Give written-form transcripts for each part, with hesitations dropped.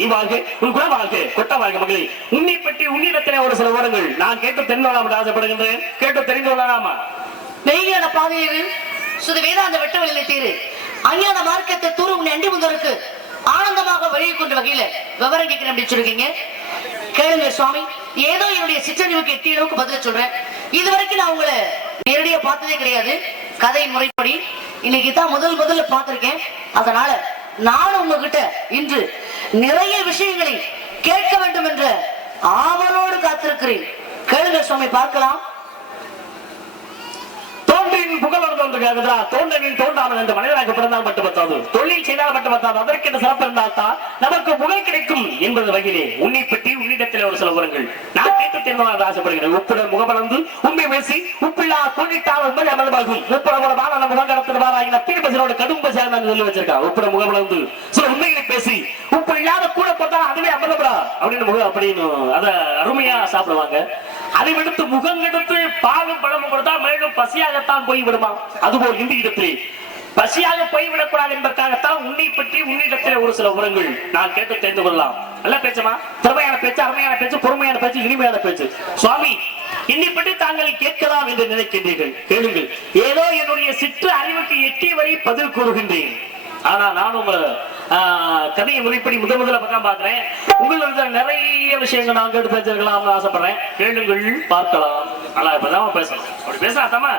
நீ வாழ்க, உன் குல வாழ்க, கொட்ட வாழ்க. மகளே, உன்னை பற்றி உன்னிடத்திலே ஒரு சில விவரங்கள் நான் கேட்டு தெரிந்து கொள்ளலாம் ஆசைப்படுகின்றேன். கேட்டு தெரிந்து கொள்ளலாமா? மெய்ஞான பாதையில் சுது வேதாந்த வெட்ட வழியில தீரு அஞ்ஞான மார்க்கத்தை தூர உன்னை அண்டி முந்தருக்கு ஆனந்தமாக வழியை கொண்ட வகையில விவரம் கேட்கிறேன் அப்படின்னு சொல்லிருக்கீங்க. கேளுங்க சுவாமி. ஏதோ என்னுடைய சிற்றறிவுக்கு எட்டிய அளவுக்கு பதில சொல்றேன். இதுவரைக்கும் நான் உங்களை நேரடியா பார்த்ததே கிடையாது. கதையின் முறைப்படி இன்னைக்கு தான் முதல்ல பார்த்திருக்கேன். அதனால நானும் உங்ககிட்ட இன்று நிறைய விஷயங்களை கேட்க வேண்டும் என்ற ஆவலோடு காத்திருக்கிறேன். கேளுங்க சுவாமி, பார்க்கலாம். தோன்றவின் தோன்றாமல் என்ற மனிதனாக பிறந்தால் மட்டும் பத்தாது, தொழில் செய்தால் மட்டும் பத்தாது, அதற்கு சிறப்பு இருந்தால் தான் நமக்கு புகழ் கிடைக்கும் என்பது வகையிலே உன்னை பற்றி உன்னிடத்தில் ஒரு சில விவரங்கள் நான் கேட்டு தெரிந்து ஆசைப்படுகிறேன். உப்புடன் முகமலர்ந்து உண்மை பேசி உப்பில்லா தோண்டிட்டால் உண்மை அமல்வாகும். முப்பட பால முகங்கடத்தில் வாராகின பீபசனோட கடும் பசாரம் சொல்லி வச்சிருக்கான். உப்புட முகமலர்ந்து சில உண்மைகளை பேசி உப்பு இல்லாத கூட கொடுத்தா அதுவே அமலப்படா அப்படின்னு அதை அருமையா சாப்பிடுவாங்க. அதை விடுத்து முகங்கெடுத்து பாலும் பழமும் கொடுத்தா மேலும் பசியாகத்தான் போய் விடுமா. அதுபோல் இந்த இடத்திலே பசியாக போய்விடக்கூடாது என்பதற்காகத்தான் உன்னை பற்றி உன்னிடத்தில் ஒரு சில விவரங்கள் நான் கேட்டு தெரிந்து கொள்ளலாம். நல்ல பேச்சுமா, திறமையான பேச்சு, அருமையான பேச்சு, பொறுமையான பேச்சு, இனிமையான பேச்சு. சுவாமி, என்னை பற்றி தாங்கள் கேட்கலாம் என்று நினைக்கின்றீர்கள். கேளுங்கள். ஏதோ என்னுடைய சிற்று அறிவுக்கு எட்டிய வரை பதில் கூறுகின்றேன். ஆனா நான் உங்க கதையை முறைப்படி முதல்ல பக்கம் பாக்குறேன். உங்களோட நிறைய விஷயங்கள் நான் கேட்டு பேசிருக்கலாம்னு ஆசைப்படுறேன். கேளுங்கள், பார்க்கலாம். ஆனா இப்பதான் பேசலாம். அப்படி பேசாதமா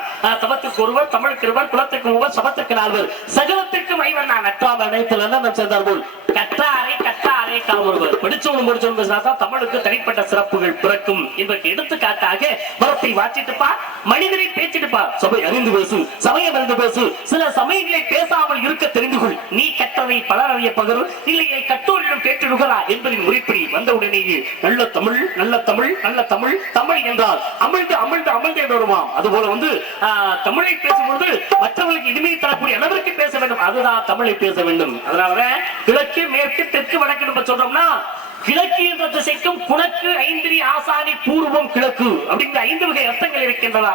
தவத்துக்கு ஒருவர், தமிழுக்கு இருவர், குலத்துக்கு ஒருவர், சபத்துக்கு நால்வர், சகலத்துக்கு மைவர் நான் நற்றாம நினைத்துல நம்ம சேர்ந்தார் போல் கற்றாரை காமொருவர். படிச்சவனும் முடிச்சவனும் பேசினா தமிழுக்கு தனிப்பட்ட சிறப்புகள் பிறக்கும் என்பதற்கு எடுத்துக்காட்டாக மரத்தை வாச்சிட்டுப்பா, மனிதனை பேச்சிட்டுப்பா, சபை அறிந்து பேசு, சமயம் அறிந்து பேசு, சில சமயங்களை பேசாமல் இருக்க தெரிந்து கொள். நீ கற்றதை பலர் அறிய பகரு, இல்லையை கற்றோரிடம் கேட்டுடுகிறா என்பதின் முறைப்படி வந்தவுடனேயே நல்ல தமிழ் நல்ல தமிழ் நல்ல தமிழ் தமிழ் என்றால் அமிழ்ந்து அமிழ்ந்து அமிழ்ந்து என்று வருவான். அதுபோல தமிழை பேசும்பொழுது மற்றவர்களுக்கு இனிமை தரக்கூடிய அளவிற்கு பேச வேண்டும். அதுதான் தமிழை பேச வேண்டும். அதனாலதான் கிழக்கு மேற்கு தெற்கு வடக்கு நம்ம சொல்றோம்னா கிழக்கு என்ற திசைக்கும் குணக்கு ஐந்திரி ஆசானி பூர்வம் கிழக்கு அப்படிங்கிற 5 வகை அர்த்தங்கள் இருக்கின்றதா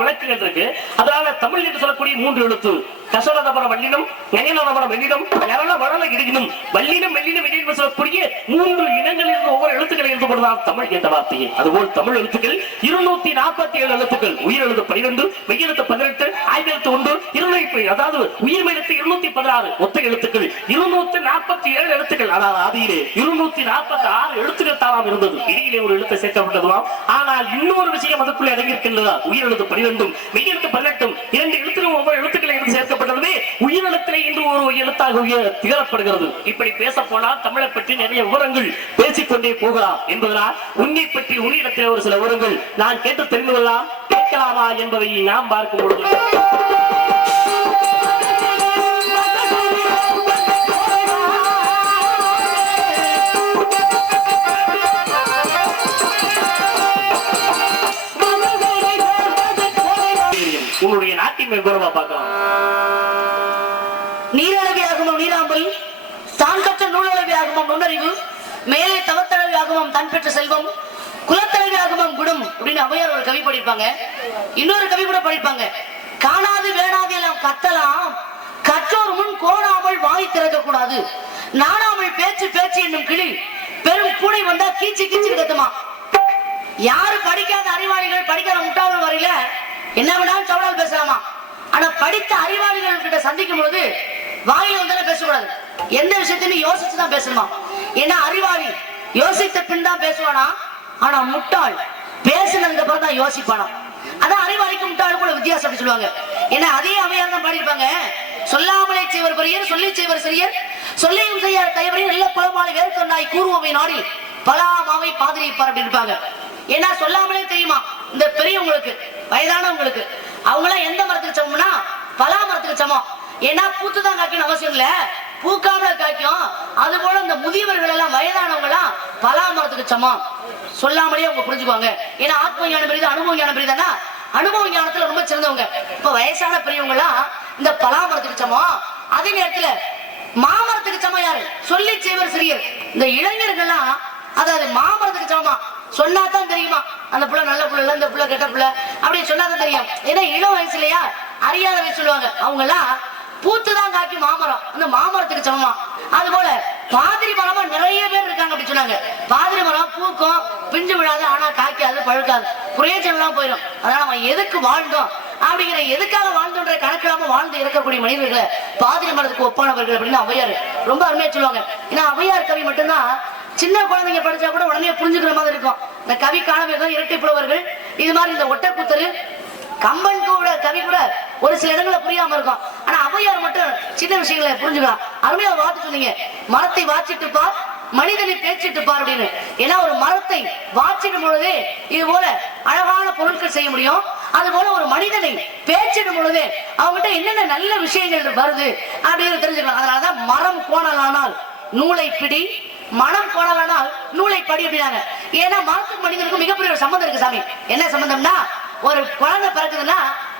விளக்குகள் இருக்கு. அதனால தமிழ் என்று சொல்லக்கூடிய 3 எழுத்து கசடதபர வல்லினம், நயனதபர வெள்ளினம், நரண வளன இடுகினும் வல்லினம் வெள்ளினம் வெளியில் சொல்லக்கூடிய 3 இனங்களில் ஒவ்வொரு எழுத்துக்களை எழுதப்படுதான் தமிழ் என்ற வார்த்தையை. அதுபோல் தமிழ் எழுத்துக்கள் 247 எழுத்துக்கள். உயிர் எழுத்து 12, மெய்யெழுத்து 18, ஆய்வெழுத்து 1, இருநூறு, அதாவது உயிர் எழுத்து 216, மொத்த எழுத்துக்கள் 247 எழுத்துக்கள். ஆனால் ஆதியிலே 246 எழுத்துக்கள் தானாம் இருந்தது. இடையிலே ஒரு எழுத்தை சேர்க்கப்பட்டதுலாம். ஆனால் இன்னொரு விஷயம் அதுக்குள்ளே அடங்கியிருக்கின்றதா. உயிர் எழுத்து 12, மெய்யெழுத்து 18, 2 எழுத்துக்களும் ஒவ்வொரு எழுத்துக்களை எடுத்து சேர்க்கப்பட்டது உயிரிழத்திலே இன்று ஒரு எழுத்தாக திகழப்படுகிறது. இப்படி பேச போனால் தமிழை பற்றி நிறைய விவரங்கள் பேசிக்கொண்டே போகலாம் என்பதனால் உன்னை பற்றி உன்னிடத்தில் ஒரு சில விவரங்கள் நான் கேட்டு தெரிந்து கொள்ளலாம். கேட்கலாமா என்பதை நாம் பார்க்கும் பொழுது உன்னுடைய நாட்டின் மேற்கொள்ளவா பார்க்கலாம். நீரளவி ஆகுமம் நீராம்பல், தான் கற்ற நூலளவி ஆகுமம் நுண்ணறிவு, மேலே தவத்தளவி ஆகுமம் தன் பெற்ற செல்வம், குலத்தளவி ஆகுமம் குடும் அப்படின்னு அவையார் ஒரு கவி படிப்பாங்க. இன்னொரு கவி கூட படிப்பாங்க. காணாது வேணாது எல்லாம் கத்தலாம், கற்றோர் முன் கோணாமல் வாய் திறக்க கூடாது, நாணாமல் பேச்சு பேச்சு என்னும் கிளி பெரும் பூனை வந்தா கீச்சு கீச்சு கத்துமா. யாரு படிக்காத அறிவாளிகள், படிக்காத முட்டாளர்கள் வரையில என்ன வேணாலும் சவடால் பேசலாமா. ஆனா படித்த அறிவாளிகள் கிட்ட சந்திக்கும் பொழுது வாயில வந்தாலும் பேசக்கூடாது. எந்த விஷயத்தையும் யோசிச்சுதான் பேசணுமா. ஏன்னா அறிவாளி யோசித்த பின் தான் பேசுவானா. ஆனா முட்டாள் பேசினதுக்கு அப்புறம் தான் யோசிப்பானா. அதான் அறிவாளிக்கு முட்டாளுக்கு கூட வித்தியாசம் அப்படி சொல்லுவாங்க. ஏன்னா அதே அவையார் தான் பாடியிருப்பாங்க. சொல்லாமலே செய்வர் பெரியர், சொல்லி செய்வர் சிறியர், சொல்லியும் செய்ய கைவரையும் நல்ல குலமாலை வேறு தொண்டாய் கூறுவோமை நாடி பலாமாவை பாதிரிப்பார் அப்படி இருப்பாங்க. ஏன்னா சொல்லாமலே தெரியுமா இந்த பெரியவங்களுக்கு, வயதானவங்களுக்கு அவங்களாம் எந்த மரத்துக்கு சமம்னா பலா மரத்துக்கு சமம். ஏன்னா பூத்துதான் காய்க்கணும் அவசியம் இல்ல, பூக்காமல காய்க்கும். அது போல இந்த முதியவர்கள் எல்லாம் வயதானவங்க எல்லாம் பலா மரத்துக்கு சமம். சொல்லாமலே அவங்க புரிஞ்சுக்குவாங்க. ஏன்னா ஆத்ம ஞானம் பெரியது, அனுபவ ஞானம் பெரியதானா. அனுபவ ஞானத்துல ரொம்ப சிறந்தவங்க. இப்ப வயசான பெரியவங்க எல்லாம் இந்த பலா மரத்துக்கு சமம். அதே நேரத்துல மாமரத்துக்கு சமம் யாரு? சொல்லி செய்வர் சிறியர். இந்த இளைஞர்கள்லாம் அதாவது மாமரத்துக்கு சமமா. சொன்னாதான் தெரியுமா அந்த புள்ள நல்ல புள்ள இல்ல, இந்த புள்ள கெட்ட புள்ள அப்படின்னு சொன்னாதான் தெரியும். ஏன்னா இளம் வயசுலயா அறியாத வயசு சொல்லுவாங்க. அவங்க எல்லாம் பூத்துதான் காக்கி மாமரம், அந்த மாமரத்துக்கு சமமா. அது போல பாதிரி மரமா நிறைய பேர் இருக்காங்க அப்படி சொன்னாங்க. பாதிரி மரம் பூக்கும், பிஞ்சு விழாது, ஆனா காய்க்காது, பழுக்காது, பிரயோஜனம் போயிடும். அதனால நம்ம எதுக்கு வாழ்ந்தோம் அப்படிங்கிற, எதுக்காக வாழ்ந்தோன்ற கணக்கில்லாம வாழ்ந்து இருக்கக்கூடிய மனிதர்களை பாதிரி மரத்துக்கு ஒப்பானவர்கள் அப்படின்னு ஔவையார் ரொம்ப அருமையா சொல்லுவாங்க. ஏன்னா ஔவையார் கவி மட்டும்தான் சின்ன குழந்தைங்க படிச்சா கூட உடனே புரிஞ்சுக்கிற மாதிரி இருக்கும். இந்த கவி காணவர்கள், இரட்டை புலவர்கள், இது மாதிரி இந்த ஒட்டக்கூத்தரு, கம்பன் கூட கவி கூட ஒரு சில இடங்களை புரியாம இருக்கும். ஆனா ஔவையார் மட்டும் சின்ன விஷயங்களை புரிஞ்சுக்கலாம். அருமையா வார்த்தை சொன்னீங்க, மரத்தை வாச்சிட்டு பார், மனிதனை பேச்சிட்டு பார் அப்படின்னு. ஏன்னா ஒரு மரத்தை வாச்சிடும் பொழுது இது போல அழகான பொருட்கள் செய்ய முடியும். அது போல ஒரு மனிதனை பேச்சிடும் பொழுது அவங்ககிட்ட என்னென்ன நல்ல விஷயங்கள் வருது அப்படின்னு தெரிஞ்சுக்கலாம். அதனாலதான் மரம் கோணலானால் நூலை பிடி, மனம் கோணலானால் நூலை படி அப்படின்னாங்க. ஏன்னா மரத்துக்கு மனிதனுக்கும் மிகப்பெரிய ஒரு சம்பந்தம் இருக்கு சாமி. என்ன சம்பந்தம்னா, ஒரு குழந்தை பிறக்குதுன்னா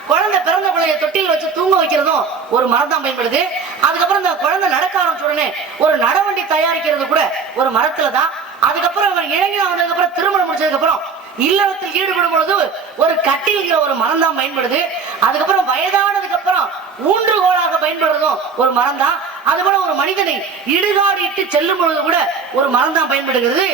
குழந்தை பிறந்த குழந்தைய தொட்டியில் வச்சு தூங்க வைக்கிறதும் ஒரு மரம் தான் பயன்படுது. அதுக்கப்புறம் இந்த குழந்தை நடக்க ஆரம்பிச்ச உடனே ஒரு நடவண்டி தயாரிக்கிறது கூட ஒரு மரத்துல தான். அதுக்கப்புறம் இளைஞர் வந்ததுக்கு அப்புறம், திருமணம் முடிச்சதுக்கு அப்புறம் இல்லறத்தில் ஈடுபடும் பொழுது ஒரு கட்டில்ங்கிற ஒரு மரம் தான் பயன்படுது. அதுக்கப்புறம் வயதானதுக்கு அப்புறம் ஊன்றுகோலாக பயன்படுறதும் ஒரு மரம் தான். அதுபோல ஒரு மனிதனை இடுகாடிட்டு செல்லும் பொழுது கூட ஒரு மரம் தான் பயன்படுகிறது.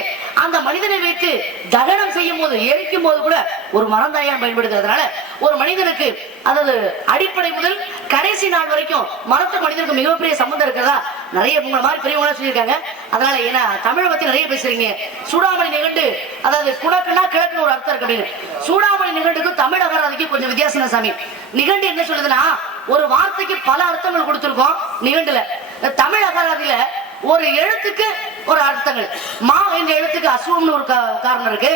அந்த மனிதனை வைத்து தகனம் செய்யும் போது, எரிக்கும் போது கூட ஒரு மரம் தான் பயன்படுகிறதுனால ஒரு மனிதனுக்கு, அதாவது அடிப்படை முதல் கடைசி நாள் வரைக்கும் மரத்துக்கு மனிதனுக்கு மிகப்பெரிய சம்பந்தம் இருக்கிறதா நிறைய உங்களை மாதிரி பெரியவங்களா சொல்லியிருக்காங்க. அதனால ஏன்னா தமிழை பத்தி நிறைய பேசுறீங்க. சூடாமணி நிகண்டு, அதாவது குணக்குன்னா கிழக்குன்னு ஒரு அர்த்தம் இருக்கு அப்படின்னு. சூடாமணி நிகண்டுக்கும் தமிழ் அகராதிக்கும் கொஞ்சம் வித்தியாசம் சாமி. நிகண்டு என்ன சொல்லுதுன்னா, ஒரு வார்த்தைக்கு பல அர்த்தங்கள் கொடுத்திருக்கோம் நிகண்டுல. தமிழ் அகராதியில ஒரு எழுத்துக்கு ஒரு அர்த்தங்கள். மா என்ற எழுத்துக்கு அசுவம்னு ஒரு காரணம் இருக்கு.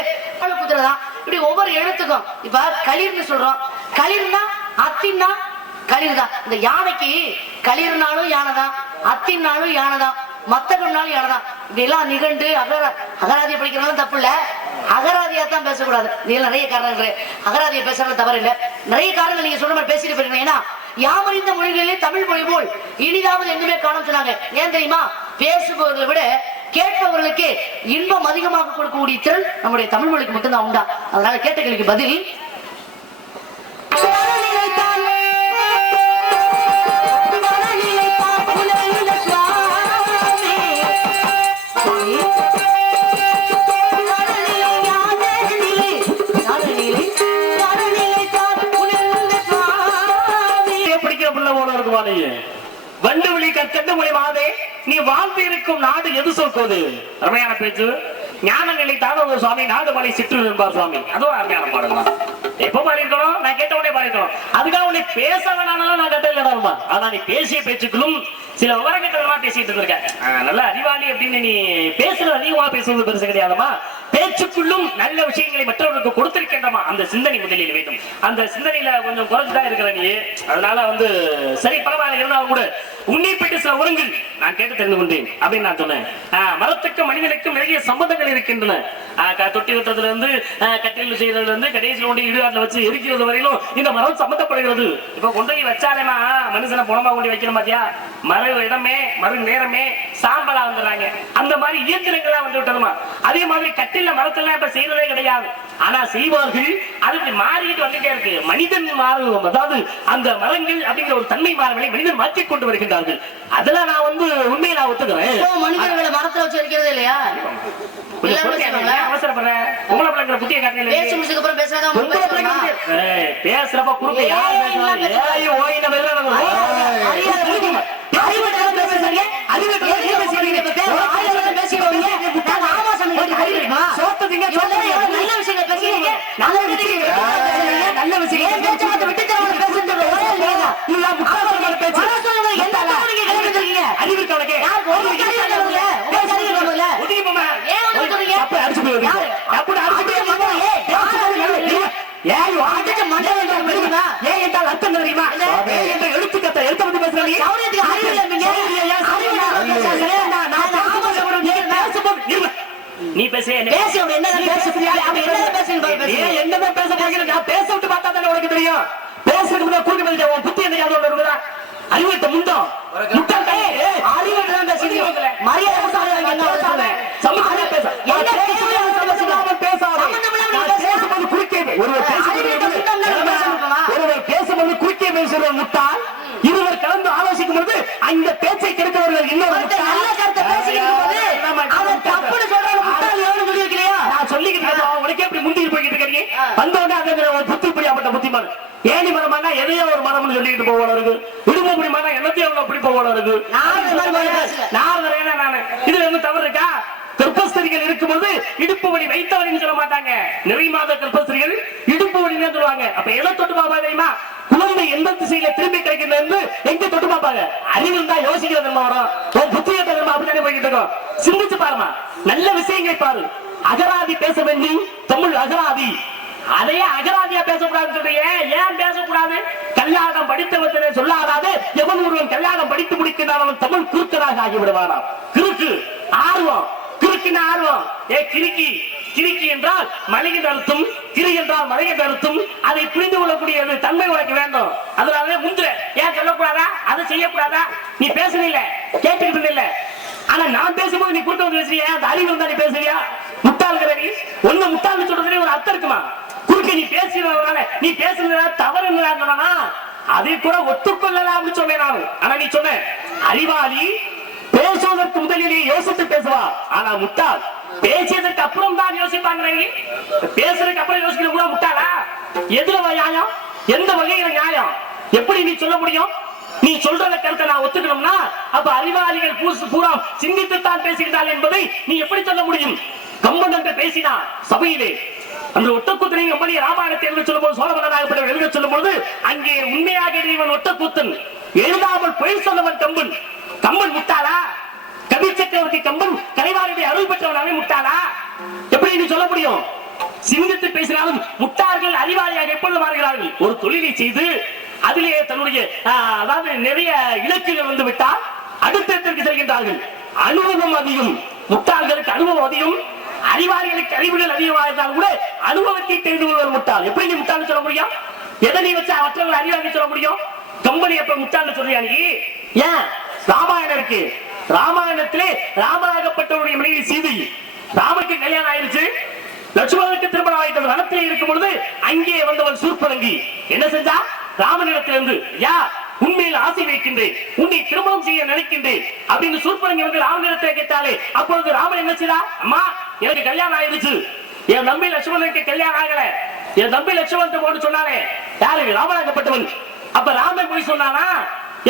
புத்திரதான் இப்படி ஒவ்வொரு எழுத்துக்கும். இப்ப களிர்னு சொல்றோம். களிர்னா அத்தின்னா களிர் தான். இந்த யானைக்கு களிர்னாலும் யானைதான், அத்தின்னாலும் யானைதான், மத்தகம்னாலும் யானைதான். இப்படி எல்லாம் நிகண்டு அகராதியை படிக்கிறனாலும் தப்பு இல்ல, அகராதியா தான் பேசக்கூடாது. இதெல்லாம் நிறைய காரணங்கள். அகராதியை பேசுறது தவறு இல்லை, நிறைய காரணங்கள் நீங்க சொல்ற மாதிரி பேசிட்டு போயிருக்கீங்க. ஏன்னா யாமறிந்த மொழிகளிலே தமிழ் மொழி போல் இனிதாவது எங்குமே காணும் சொன்னாங்க. ஏன் தெரியுமா? பேசுபவர்களை விட கேட்பவர்களுக்கு இன்பம் அதிகமாக கொடுக்கக்கூடிய திறன் நம்முடைய தமிழ் மொழிக்கு மட்டும்தான் உண்டா. அதனால கேட்ட கேள்விக்கு பதில் வண்டு விழி கற்கண்டு மூலியமாதே நீ வாழ்ந்து இருக்கும் நாடு எது சொல்வது. அருமையான பேச்சு. ஞான நிலை தாழ்வு சுவாமி, நாடு மலை சிற்று என்பார் சுவாமி. அதுவும் அருமையான பாடல் தான். எப்ப பாடிருக்கணும்? நான் கேட்ட உடனே பாடிருக்கணும். அதுக்காக உன்னை பேச வேணாலும் நான் கட்டல. ஆனா நீ பேசிய பேச்சுக்களும் சில விவரங்கட்டமா பேசிட்டு இருக்க. நல்ல அறிவாளி அப்படின்னு நீ பேசுறது, அதிகமா பேசுறது பெருசு கிடையாதுமா. பேச்சுக்குள்ளும் நல்ல விஷயங்களை மற்றவர்களுக்கு கொடுத்திருக்கின்றமா. அந்த சிந்தனை முதலில் வேண்டும். அந்த சிந்தனையில கொஞ்சம் குறைஞ்சுதான் இருக்கிற நீ. அதனால சரி பரவாயில்ல இருந்தாலும் கூட உன்னை பற்றி சில உரங்கள் நான் கேட்டு தெரிந்து கொண்டேன் அப்படின்னு நான் சொன்னேன். மரத்துக்கும் மனிதனுக்கும் நிறைய சம்பந்தங்கள் இருக்கின்றன. தொட்டி வெட்டுறதுல இருந்து, கட்டில் செய்யறதுல இருந்து, கடைசியில் கொண்டு இடுகாட்டில் வச்சு எரிக்கிறது வரையிலும் இந்த மரம் சம்பந்தப்படுகிறது. இப்ப கொண்டு போய் வச்சாலேனா மனுஷனை புறமா கொண்டு வைக்கணும் பாத்தியா? மறு இடமே மறு நேரமே சாம்பலா வந்துடுறாங்க. அந்த மாதிரி இயந்திரங்களா வந்து விட்டதுமா. அதே மாதிரி கட்டில மரத்தெல்லாம் இப்ப செய்யறதே கிடையாது. ஆனா செய்வார்கள். அதுக்கு மாறிட்டு வந்துட்டே இருக்கு. மனிதன் மாறும், அதாவது அந்த மரங்கள் அப்படிங்கிற ஒரு தன்மை மாறவில்லை, மனிதன் மாற்றிக் கொண்டு வருகின்றார்கள். அதெல்லாம் நான் உண்மையை நான் ஒத்துக்கிறேன். மனிதர்களை மரத்துல வச்சு இருக்கிறது இல்லையா? அவசரப்படுறேன். உங்களை பிள்ளைங்கிற புத்திய காட்டுங்க. பேசுறப்ப குறுக்க யார் நீ பேச பேச விட்டு பார்த்தா தானே உனக்கு தெரியும். பேசுறதுக்கு கூட்டு புத்தி என்ன அறிவுட்ட முண்டம் பேசும்போது குறுக்கே பேசுற முட்டாள் இருவர் கலந்து ஆலோசிக்கும் போது அந்த பேச்சை கெடுத்தவர்கள் இன்னொரு இன்னைக்கு வந்தோடனே அந்த ஒரு புத்தி புரியாப்பட்ட புத்திமான் ஏனி மரமானா எதையோ ஒரு மரம்னு சொல்லிட்டு போவோம் இருக்கு விடும முடியுமானா என்னத்தையும் அப்படி போவோம் இருக்கு நானு இதுல இருந்து தவறு இருக்கா கர்ப்பஸ்திரிகள் இருக்கும்போது இடுப்பு வலி வைத்தவரின்னு சொல்ல மாட்டாங்க நிறை மாத கர்ப்பஸ்திரிகள் இடுப்பு வலின்னு சொல்லுவாங்க அப்ப எதை தொட்டு பாப்பா தெரியுமா குழந்தை எந்த திசையில திரும்பி கிடைக்கிறது எங்க தொட்டு பாப்பாங்க அறிவு இருந்தா யோசிக்கிறது வரும் புத்தியத்தை அப்படித்தானே போய்கிட்டு இருக்கோம் சிந்திச்சு பாருமா நல்ல விஷயங்களை பாரு அகராதி பேச வேண்டும் தமிழ் அகராதி அதையே அகராதியா பேசக்கூடாதுன்னு சொல்றீங்க ஏன் பேசக்கூடாது கல்யாணம் படித்தவர்களை சொல்லாதாது எவன் ஒருவன் கல்யாணம் படித்து முடிக்கிறான் அவன் தமிழ் குறுக்கனாக ஆகிவிடுவானாம் கிறுக்கு ஆர்வம் கிறுக்கின ஆர்வம் கிறுக்கி கிறுக்கி என்றால் மலையின் அர்த்தம் கிரு என்றால் மலையின் அர்த்தம் அதை புரிந்து கொள்ளக்கூடியது தன்மை உனக்கு வேண்டும் அதனால முந்திர ஏன் சொல்லக்கூடாதா அதை செய்யக்கூடாதா நீ பேசல கேட்டுக்கிட்டு இல்ல ஆனா நான் பேசும்போது நீ குறுக்க வந்து பேசுறியா அந்த அறிவு இருந்தா நீ பேசுறியா முட்டாள்கிற நீ ஒண்ணு முட்டாள்னு சொல்றதுல ஒரு அர்த்தம் இருக்குமா குறுக்க நீ பேசுறதுனால நீ பேசுறதுனால தவறு என்னன்னா அதை கூட ஒத்துக்கொள்ளலாம்னு சொன்னேன் நான் ஆனா நீ சொன்ன அறிவாளி பேசுவதற்கு முதலிலே யோசித்து பேசுவா ஆனா முட்டாள் பேசியதற்கு அப்புறம் தான் யோசிப்பாங்க பேசுறதுக்கு அப்புறம் யோசிக்கிற கூட முட்டாளா எதுல நியாயம் எந்த வகையில நியாயம் எப்படி நீ சொல்ல முடியும் நீ சொல்றத கருத்தை நான் ஒத்துக்கணும்னா அப்ப அறிவாளிகள் பூரா சிந்தித்துத்தான் பேசுகிறாள் என்பதை நீ எப்படி சொல்ல முடியும் கம்பன் என்று பேசினா சபையிலே அந்த ஒட்டக்கூத்தனை எப்படி ராமாயணத்தை எழுத சொல்லும் போது சோழமன்னனாகப்பட்டவர் எழுத சொல்லும் போது அங்கே உண்மையாக இவன் ஒட்டக்கூத்தன் எழுதாமல் பொய் சொன்னவன் கம்பன் கம்பன் முட்டாளா கவி சக்கரவர்த்தி கம்பன் கலைவாணியை அருள் பெற்றவனாவே முட்டாளா எப்படி நீ சொல்ல முடியும் சிந்தித்து பேசினாலும் முட்டாள்கள் அறிவாளியாக எப்பொழுது மாறுகிறார்கள் ஒரு தொழிலை செய்து அதிலே தன்னுடைய அதாவது நிறைய இலக்குகள் வந்து விட்டால் அடுத்ததற்கு செல்கின்றார்கள் அனுபவம் அதிகம் முட்டாள்களுக்கு அனுபவம் அதிகம் அறிவாளிகளுக்கு அறிவுகள் அதிகமாக இருந்தாலும் கூட அனுபவத்தை தெரிந்து கொள்வது முட்டாள் எப்படி நீ முட்டாள்னு சொல்ல முடியும் எதை நீ வச்சா மற்றவர்கள் அறிவாளி சொல்ல முடியும் கம்பெனி எப்ப முட்டாள்னு சொல்றியா நீ ஏன் ராமாயணம் இருக்கு ராமாயணத்திலே ராமராகப்பட்டவருடைய மனைவி சீதை ராமருக்கு கல்யாணம் ஆயிடுச்சு லட்சுமணனுக்கு திருமணம் ஆயிட்டது வனத்திலே இருக்கும் பொழுது அங்கே வந்தவன் சூர்பனங்கி என்ன செஞ்சா ராமனிடத்திலிருந்து யா உண்மையில் ஆசை வைக்கின்றேன் உன்னை திருமணம் செய்ய நினைக்கின்றேன் அப்படின்னு சூர்பனங்கி வந்து ராமனிடத்தை கேட்டாலே அப்பொழுது ராமன் என்ன செய்தா அம்மா எனக்கு கல்யாணம் ஆயிடுச்சு என் நம்பி லட்சுமணனுக்கு கல்யாணம் ஆகல என் நம்பி லட்சுமணன் போட்டு சொன்னானே யாரு ராமராகப்பட்டவன் அப்ப ராமன் போய் சொன்னானா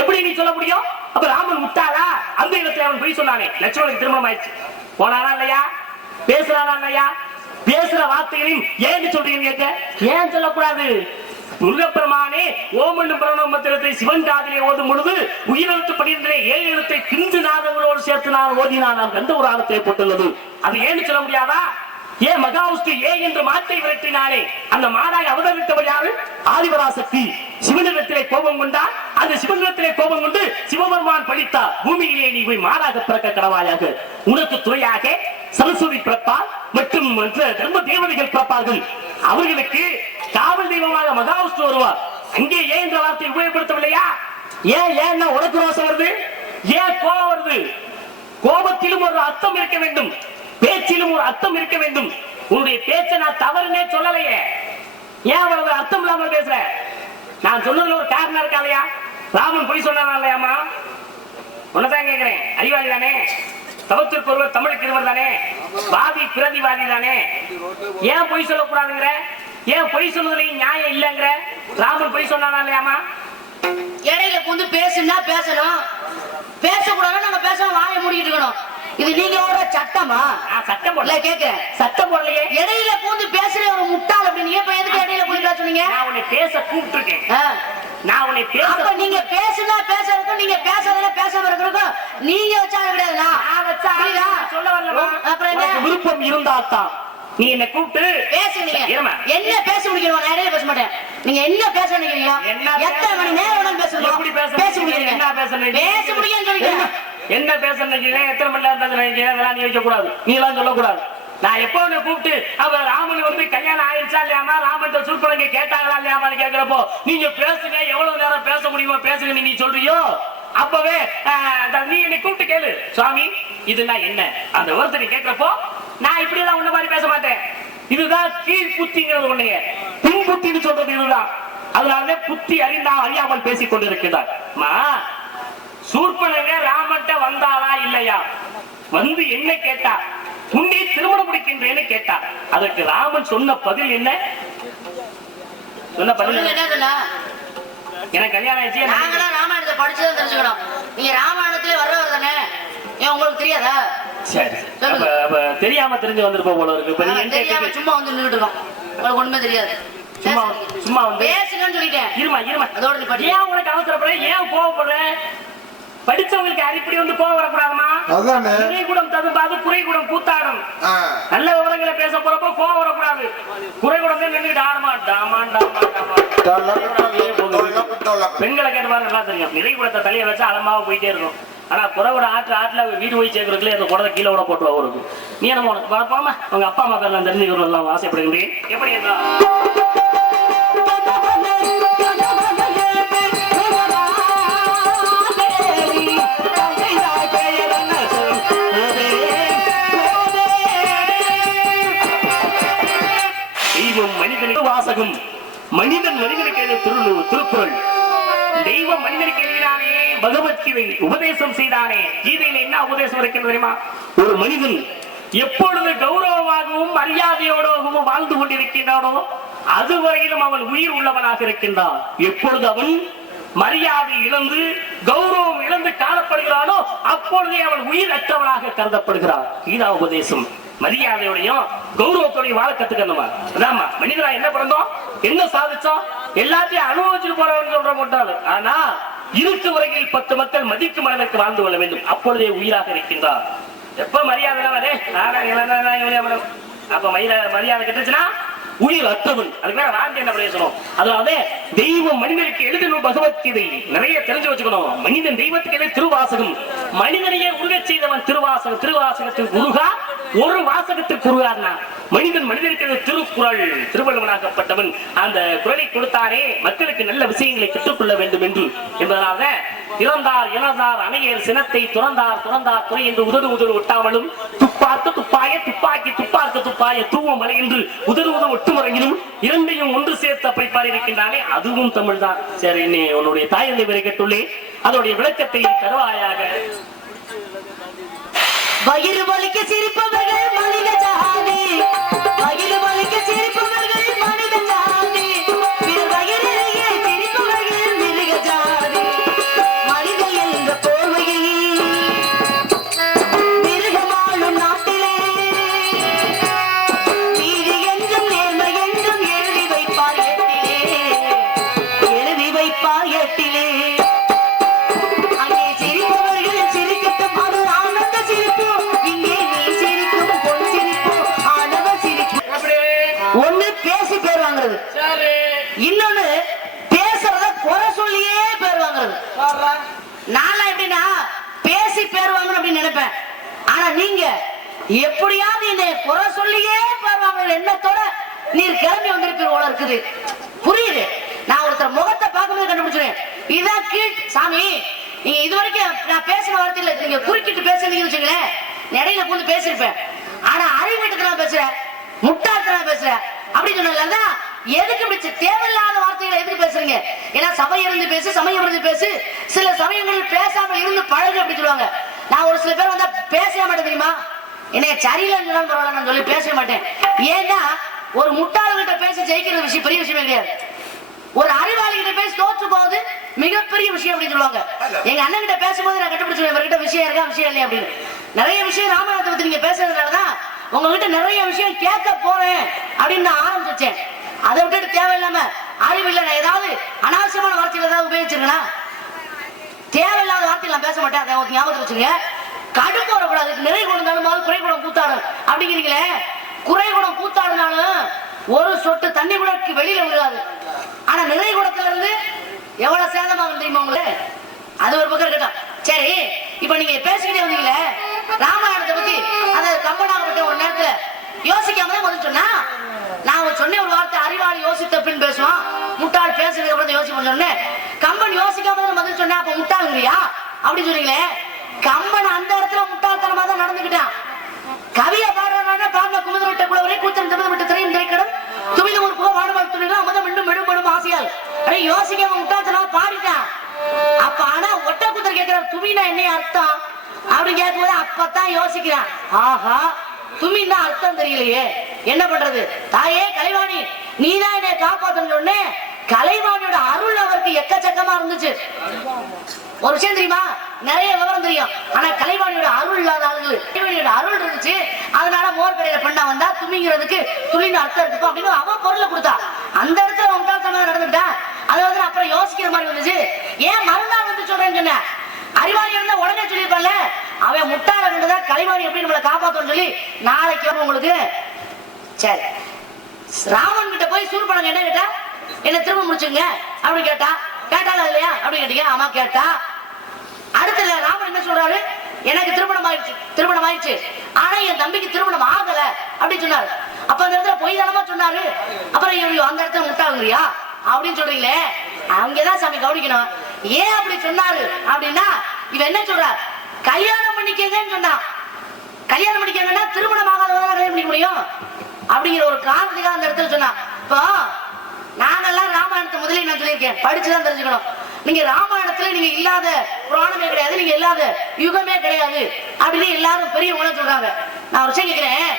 எப்படி நீ சொல்ல முடியும் அப்ப ராமன் முட்டாளா அந்த இடத்துல அவன் போய் சொன்னானே லட்சுமணனுக்கு திருமணம் ஆயிடுச்சு போனானா இல்லையா பேசுறானா இல்லையா பேசுற வார்த்தைகளையும் ஏன் சொல்றீங்க ஏன் சொல்லக்கூடாது முருகப்பெருமானே ஓம் என்னும் பிரணவ மந்திரத்தை சிவன் காதிலே ஓதும் பொழுது உயிரெழுத்து 12 7 எழுத்தை கிந்து நாதங்களோடு சேர்த்து நான் ஓதினான் எந்த ஒரு ஆழத்தை போட்டுள்ளது அது ஏன்னு சொல்ல முடியாதா ஏன் மகாவிஷ்ணு ஏ என்று மாற்றை விரட்டினாலே அந்த மாடாய் அவதரித்தவர் யாரு ஆதிபராசக்தி சிவனிடத்திலே கோபம் கொண்டா அந்த சிவனிடத்திலே கோபம் கொண்டு சிவபெருமான் படித்தார் பூமியிலே நீ போய் மாடாக பிறக்க கடவாயாக உனக்கு துணையாக சரஸ்வதி பிறப்பார் மற்றும் தர்ம தேவதைகள் பிறப்பார்கள் அவர்களுக்கு காவல் தெய்வமாக மகாவிஷ்ணு வருவார் அங்கே ஏன் என்ற வார்த்தை உபயோகப்படுத்தவில்லையா ஏன் உனக்கு ரோசம் வருது ஏன் கோபம் வருது கோபத்திலும் ஒரு அர்த்தம் இருக்க வேண்டும் பேச்சிலும் ஒரு அர்த்தம் இருக்க வேண்டும் உன்னுடைய பேச்சை நான் தவறுனே சொல்லலையே ஏன் அவ்வளவு அர்த்தம் இல்லாம பேசுற நான் சொன்னதுல ஒரு காரணம் இருக்காதையா ராமன் பொய் சொன்னானா இல்லையாமா உன்னதான் கேட்கிறேன் அறிவாளி தானே தவத்திற்கு ஒருவர் தமிழுக்கு இருவர் தானே வாதி பிரதிவாதி தானே ஏன் பொய் சொல்லக்கூடாதுங்கிற ஏன் பொய் சொல்லுவதுலையும் நியாயம் இல்லைங்கிற ராமன் பொய் சொன்னானா இல்லையாமா இடையில புந்து பேசுனா பேசணும் பேசக்கூடாது நம்ம பேசணும் வாயை மூடிட்டு இருக்கணும் இது நீங்க ஒரு சட்டமா சட்டம் போடல கேக்குறேன் சட்டம் போடலையே இடையில பூந்து பேசுற ஒரு முட்டாள் அப்படின்னு இப்ப எதுக்கு இடையில பூந்து சொன்னீங்க நான் உன்னை பேச கூப்பிட்டுருக்கேன் நான் உன்னை பேச அப்ப நீங்க பேசுனா பேசுறதுக்கும் நீங்க பேசாதல பேசாம இருக்கிறதுக்கும் நீங்க வச்சா கிடையாதுண்ணா சொல்ல வரலமா அப்புறம் என்ன விருப்பம் இருந்தா தான் நீ என்ன கூப்பிட்டு பேசுனீங்க என்ன பேச முடியும் நான் இடையில பேச மாட்டேன் நீங்க என்ன பேச நினைக்கிறீங்க எத்தனை மணி நேரம் பேசணும் எப்படி பேச முடியும் என்ன பேசணும் பேச முடியும்னு சொல்லிக்கிறேன் என்ன பேச நினைக்கிறேன் எத்தனை மணி நேரம் பேச நினைக்கிறேன் அதெல்லாம் நீ வைக்க கூடாது நீ எல்லாம் சொல்லக்கூடாது நான் எப்போ கூப்பிட்டு அவ ராமன் வந்து கல்யாணம் ஆயிடுச்சா இல்லையாமா ராமன் சூழ்பனங்க கேட்டாங்களா இல்லையாமான்னு கேட்கிறப்போ நீங்க பேசுங்க எவ்வளவு நேரம் பேச முடியுமோ பேசுங்க நீ சொல்றியோ அப்பவே நீ என்னை கூப்பிட்டு கேளு சுவாமி இதுதான் என்ன அந்த ஒருத்தனை கேட்கிறப்போ நான் இப்படிதான் உன்ன மாதிரி பேச மாட்டேன் இதுதான் கீழ் புத்திங்கிறது ஒண்ணுங்க பின் புத்தின்னு சொல்றது இதுதான் அதனால புத்தி அறியாமல் பேசிக் கொண்டிருக்கிறார் சூர்பனங்க ராமன்ட்ட வந்தாளா இல்லையா வந்து என்ன கேட்டா உன்னை திருமணம் முடிக்க என்றேன்னு கேட்டார். அதற்கு ராமன் சொன்ன பதில் என்ன? சொன்ன பதில் என்ன சொன்னா? எனக்கு கல்யாணம் ஆயிடுச்சு. நாங்களாம் ராமாயணத்தை படிச்சதும் தெரிஞ்சுக்கணும். நீங்க ராமாயணத்திலே வர்றவர் தானே, ஏன் உங்களுக்கு தெரியாதா? சரி, தெரியாம தெரிஞ்சு வந்துருப்போம் போல இருக்கு. இப்ப நீ தெரியாம சும்மா வந்து நின்றுட்டு இருக்கோம், உங்களுக்கு ஒண்ணுமே தெரியாது. சும்மா வந்து பேசுங்கன்னு சொல்லிட்டேன். இருமா அதோட நீ படி. ஏன் உனக்கு அவசரப்படுற? ஏன் கோவப்படுற? படிச்சவங்களுக்கு அடிப்படி வந்து கோவம் வரக்கூடாதுமா? குறைகுடம் ததும்பாது குறைகுடம் கூத்தாடும். நல்ல விவரங்களை பேச போறப்போ கோவம் வரக்கூடாது. குறைகுடம் நின்றுட்டு ஆடுமா டாமான் பெண்களை கேட்டு பாருங்க, நல்லா தெரியும். நிறைகுடத்தை தலையை வச்சா அலமாவ போயிட்டே இருக்கும். ஆனா குறைவிட ஆட்டுல வீடு போய் சேர்க்கறதுல அந்த குடத்தை கீழே விட போட்டு அவருக்கு. நீ என்ன வரப்போமா உங்க அப்பா அம்மா பேர் நான் தெரிஞ்சுக்கிறோம் ஆசைப்படுகின்றேன். எப்படி வாசகம் மனிதன் மனிதனுக்கு திருக்குறள். தெய்வம் மனிதனுக்கு எழுதினானே பகவத்கீதை உபதேசம் செய்தானே. கீதையில என்ன உபதேசம் இருக்கிறது தெரியுமா? ஒரு மனிதன் எப்பொழுது கௌரவமாகவும் மரியாதையோடவும் வாழ்ந்து கொண்டிருக்கின்றானோ அதுவரையிலும் அவன் உயிர் உள்ளவனாக இருக்கின்றான். எப்பொழுது அவன் மரியாதை இழந்து கௌரவம் இழந்து காணப்படுகிறானோ அப்பொழுதே அவன் உயிர் அற்றவனாக கருதப்படுகிறான். கீதா உபதேசம் மரியாதையோடையும் கௌரவத்தோடையும் வாழ கத்துக்கணுமா? அதாமா மனிதனா என்ன பிறந்தோம், என்ன சாதிச்சோம், எல்லாத்தையும் அனுபவிச்சுட்டு போறவன் சொல்ற மாட்டாரு. ஆனா இருக்கு வரையில் 10 மக்கள் மதிக்கும் அளவுக்கு வாழ்ந்து கொள்ள வேண்டும். அப்பொழுதே உயிராக இருக்கின்றார். எப்ப மரியாதை அப்ப மரியாதை கட்டுச்சுன்னா உயிர் அற்றவன். அதுக்கு மேல வாழ்க்கை என்ன பிரயோசனம்? அதாவது தெய்வம் மனிதனுக்கு எழுதணும் பகவத்கீதை நிறைய தெரிஞ்சு வச்சுக்கணும். மனிதன் தெய்வத்துக்கு எழுத திருவாசகம். மனிதனையே உருக செய்தவன் திருவாசகம். திருவாசகத்திற்கு உருகா ஒரு வாசகத்திற்கு உருகார்னா மனிதன் மனிதனுக்கு திருக்குறள். திருவள்ளுவனாகப்பட்டவன் அந்த குறளை கொடுத்தாரே மக்களுக்கு நல்ல விஷயங்களை கற்றுக்கொள்ள வேண்டும் என்று என்பதனால இறந்தார் இறந்தார் அணையர் சினத்தை துறந்தார் துறந்தார் துறை என்று உதடு ஒட்டாமலும் துப்பாக்கு துப்பாய துப்பாக்கி துப்பாக்கு துப்பாய தூவம் மலை என்று உதடு ஒட்டுமுறையிலும் இரண்டையும் ஒன்று சேர்த்து அப்படி பாடியிருக்கின்றானே அதுவும் தமிழ் தான். சரி, நீ உன்னுடைய தாயந்தை வரை கேட்டுள்ளே அதோடைய விளக்கத்தை தருவாயாக. வயிறு வலிக்க சிரிப்பவர்கள் மனித ஜாதி, வயிறு வலிக்க சிரிப்பவர்கள் மனித ஜாதி, வயிறிலேயே சிரிப்பவர்கள் மிருக ஜாதி. மனித என்ற போர்வையில் மிருகமாளும் நாட்டிலே நீதி என்றும் நேர்மை என்றும் எழுதி வைப்பார் எட்டிலே, எழுதி வைப்பார் எட்டிலே. ஒண்ணு பேசி பேர் வாங்குறது, இன்னொன்னு பேசுறத குறை சொல்லியே பேர் வாங்குறது. நான் எப்படின்னா பேசி பேர் வாங்கணும் அப்படின்னு நினைப்பேன். ஆனா நீங்க எப்படியாவது என்னை குறை சொல்லியே பேர் வாங்குற எண்ணத்தோட நீர் கிளம்பி வந்திருப்பீங்க இருக்குது. புரியுது? நான் ஒருத்தர் முகத்தை பார்க்கும்போது கண்டுபிடிச்சிருவேன் இதான் கீழ் சாமி. நீங்க இது வரைக்கும் நான் பேசின வார்த்தையில நீங்க குறுக்கிட்டு பேசுறீங்கன்னு வச்சுங்களேன், இடையில பூந்து பேசிருப்பேன். ஆனா அறிவிட்டதெல்லாம் பேசுறேன், முட்டாள்தனம் பேசுற அப்படின்னு சொன்னதுல எதுக்கு இப்படி தேவையில்லாத வார்த்தைகளை எதுக்கு பேசுறீங்க? ஏன்னா சபை இருந்து பேசு, சமயம் இருந்து பேசு, சில சமயங்களில் பேசாம இருந்து பழகு அப்படி சொல்லுவாங்க. நான் ஒரு சில பேர் வந்தா பேசவே மாட்டேன் தெரியுமா? என்னைய சரியில்லைன்னு பரவாயில்ல நான் சொல்லி பேச மாட்டேன். ஏன்னா ஒரு முட்டாள்கிட்ட பேச ஜெயிக்கிறது விஷயம் பெரிய விஷயமே கிடையாது. ஒரு அறிவாளி கிட்ட பேசி தோற்று போகுது மிகப்பெரிய விஷயம் அப்படின்னு சொல்லுவாங்க. எங்க அண்ணன் கிட்ட பேசும்போது நான் கண்டுபிடிச்சிருவேன் இவர்கிட்ட விஷயம் இருக்கா விஷயம் இல்லையா அப்படின்னு. நிறைய விஷயம் ராமாயணத்தை பத்தி நீங்க பேசுறதுனாலதான் உங்ககிட்ட நிறைய விஷயம் கேட்க போறேன் அப்படின்னு நான் ஆரம்பிச்சேன். அதை விட்டுட்டு தேவையில்லாம அறிவில்லை நான் ஏதாவது அனாவசியமான வார்த்தைகள் ஏதாவது உபயோகிச்சிருக்கா? தேவையில்லாத வார்த்தைகள் நான் பேச மாட்டேன். அதை ஞாபகத்தில் வச்சுங்க. கடுப்பு வரக்கூடாது. நிறை கொடுத்தாலும் குறை குடம் கூத்தாடும் அப்படிங்கிறீங்களே, குறை குடம் கூத்தாடுனாலும் ஒரு சொட்டு தண்ணி கூட வெளியில விழுகாது. ஆனா நிறை குடத்துல இருந்து எவ்வளவு சேதமா தெரியுமா உங்களுக்கு? அது ஒரு பக்கம் இருக்கட்டும். சரி, இப்ப நீங்க பேசிக்கிட்டே வந்தீங்களே ராமாயணத்தை பத்தி, அதாவது கம்பனாகப்பட்ட ஒரு நேரத்துல யோசிக்காம தான் முதல் சொன்னா. நான் சொன்ன ஒரு வார்த்தை அறிவாளி யோசித்த பின் பேசுவான், முட்டாள் பேசுறதுக்கு அப்புறம் யோசிப்போம் சொன்னேன். கம்பன் யோசிக்காம தான் முதல் சொன்னா, அப்ப முட்டாள் இல்லையா அப்படின்னு சொன்னீங்களே. கம்பன் அந்த இடத்துல முட்டாள்தனமா தான் நடந்துக்கிட்டான். கவியை பாடுறாங்க பாடின குமுத விட்ட குளவரை கூத்தன் தமிழ் விட்ட திரையும் திரைக்கடம் துமித ஒரு புக வாடுவாள் துணிகள் அமதம் மீண்டும் மெடும்படும் ஆசையால் அப்படி யோசிக்காம முட்டாள்தனமா பாடிட்டான். அப்ப ஆனா ஒட்ட குத்தர் கேட்கிறார் துமினா என்ன அர்த்தம் அப்படின்னு கேட்கும்போது அப்பதான் யோசிக்கிறான், ஆஹா தும்மின்னா அர்த்தம் தெரியலையே, என்ன பண்றது? தாயே கலைவாணி, நீதான் என்னை காப்பாத்தணும் சொன்னே. கலைவாணியோட அருள் அவருக்கு எக்கச்சக்கமா இருந்துச்சு. ஒரு விஷயம் தெரியுமா, நிறைய விவரம் தெரியும், ஆனா கலைவாணியோட அருள் இல்லாத ஆளுகள். கலைவாணியோட அருள் இருந்துச்சு, அதனால மோர் கடையில பெண்ணா வந்தா தும்மிங்கிறதுக்கு துளின்னு அர்த்தம் இருக்கும் அப்படின்னு அவன் பொருளை கொடுத்தா. அந்த இடத்துல முட்டாள்தனமா நடந்துட்டா. அதை வந்து அப்புறம் யோசிக்கிற மாதிரி வந்துச்சு. ஏன் மறுநாள் வந்து சொல்றேன்னு சொன்ன? அறிவாளி இருந்தா உடனே சொல்லியிருப்பான்ல. அவன் முட்டாள வேண்டதான் கலைவாணி எப்படி நம்மளை காப்பாத்தணும் சொல்லி நாளைக்கு உங்களுக்கு. சரி, ராமன் கிட்ட போய் சூர்பனங்க என்ன கேட்டா, என்ன திரும்ப முடிச்சுங்க அப்படின்னு கேட்டா. கேட்டால இல்லையா அப்படின்னு கேட்டீங்க. ஆமா கேட்டா. அடுத்த ராமன் என்ன சொல்றாரு, எனக்கு திருமணம் ஆயிடுச்சு ஆனா என் தம்பிக்கு திருமணம் ஆகல அப்படின்னு சொன்னாரு. அப்ப அந்த இடத்துல பொய் தானமா சொன்னாரு. அப்புறம் அந்த இடத்துல முட்டாளுங்கறியா அப்படின்னு சொல்றீங்களே, அங்கதான் சாமி கவனிக்கணும். ஏன் அப்படி சொன்னாரு அப்படின்னா, இவன் என்ன சொல்றார், கல்யாணம் பண்ணிக்கங்கன்னு சொன்னான். கல்யாணம் பண்ணிக்கங்கன்னா திருமணம் ஆகாதவங்க கல்யாணம் பண்ணிக்க முடியும் அப்படிங்கிற ஒரு காரணத்துக்காக அந்த இடத்துல சொன்னான். இப்போ நாங்கெல்லாம் ராமாயணத்தை முதலே நான் சொல்லியிருக்கேன், படிச்சுதான் தெரிஞ்சுக்கணும். நீங்க ராமாயணத்துல நீங்க இல்லாத புராணமே கிடையாது, நீங்க இல்லாத யுகமே கிடையாது அப்படின்னு எல்லாரும் பெரியவங்க சொல்றாங்க. நான் ஒரு விஷயம் கேட்கிறேன்.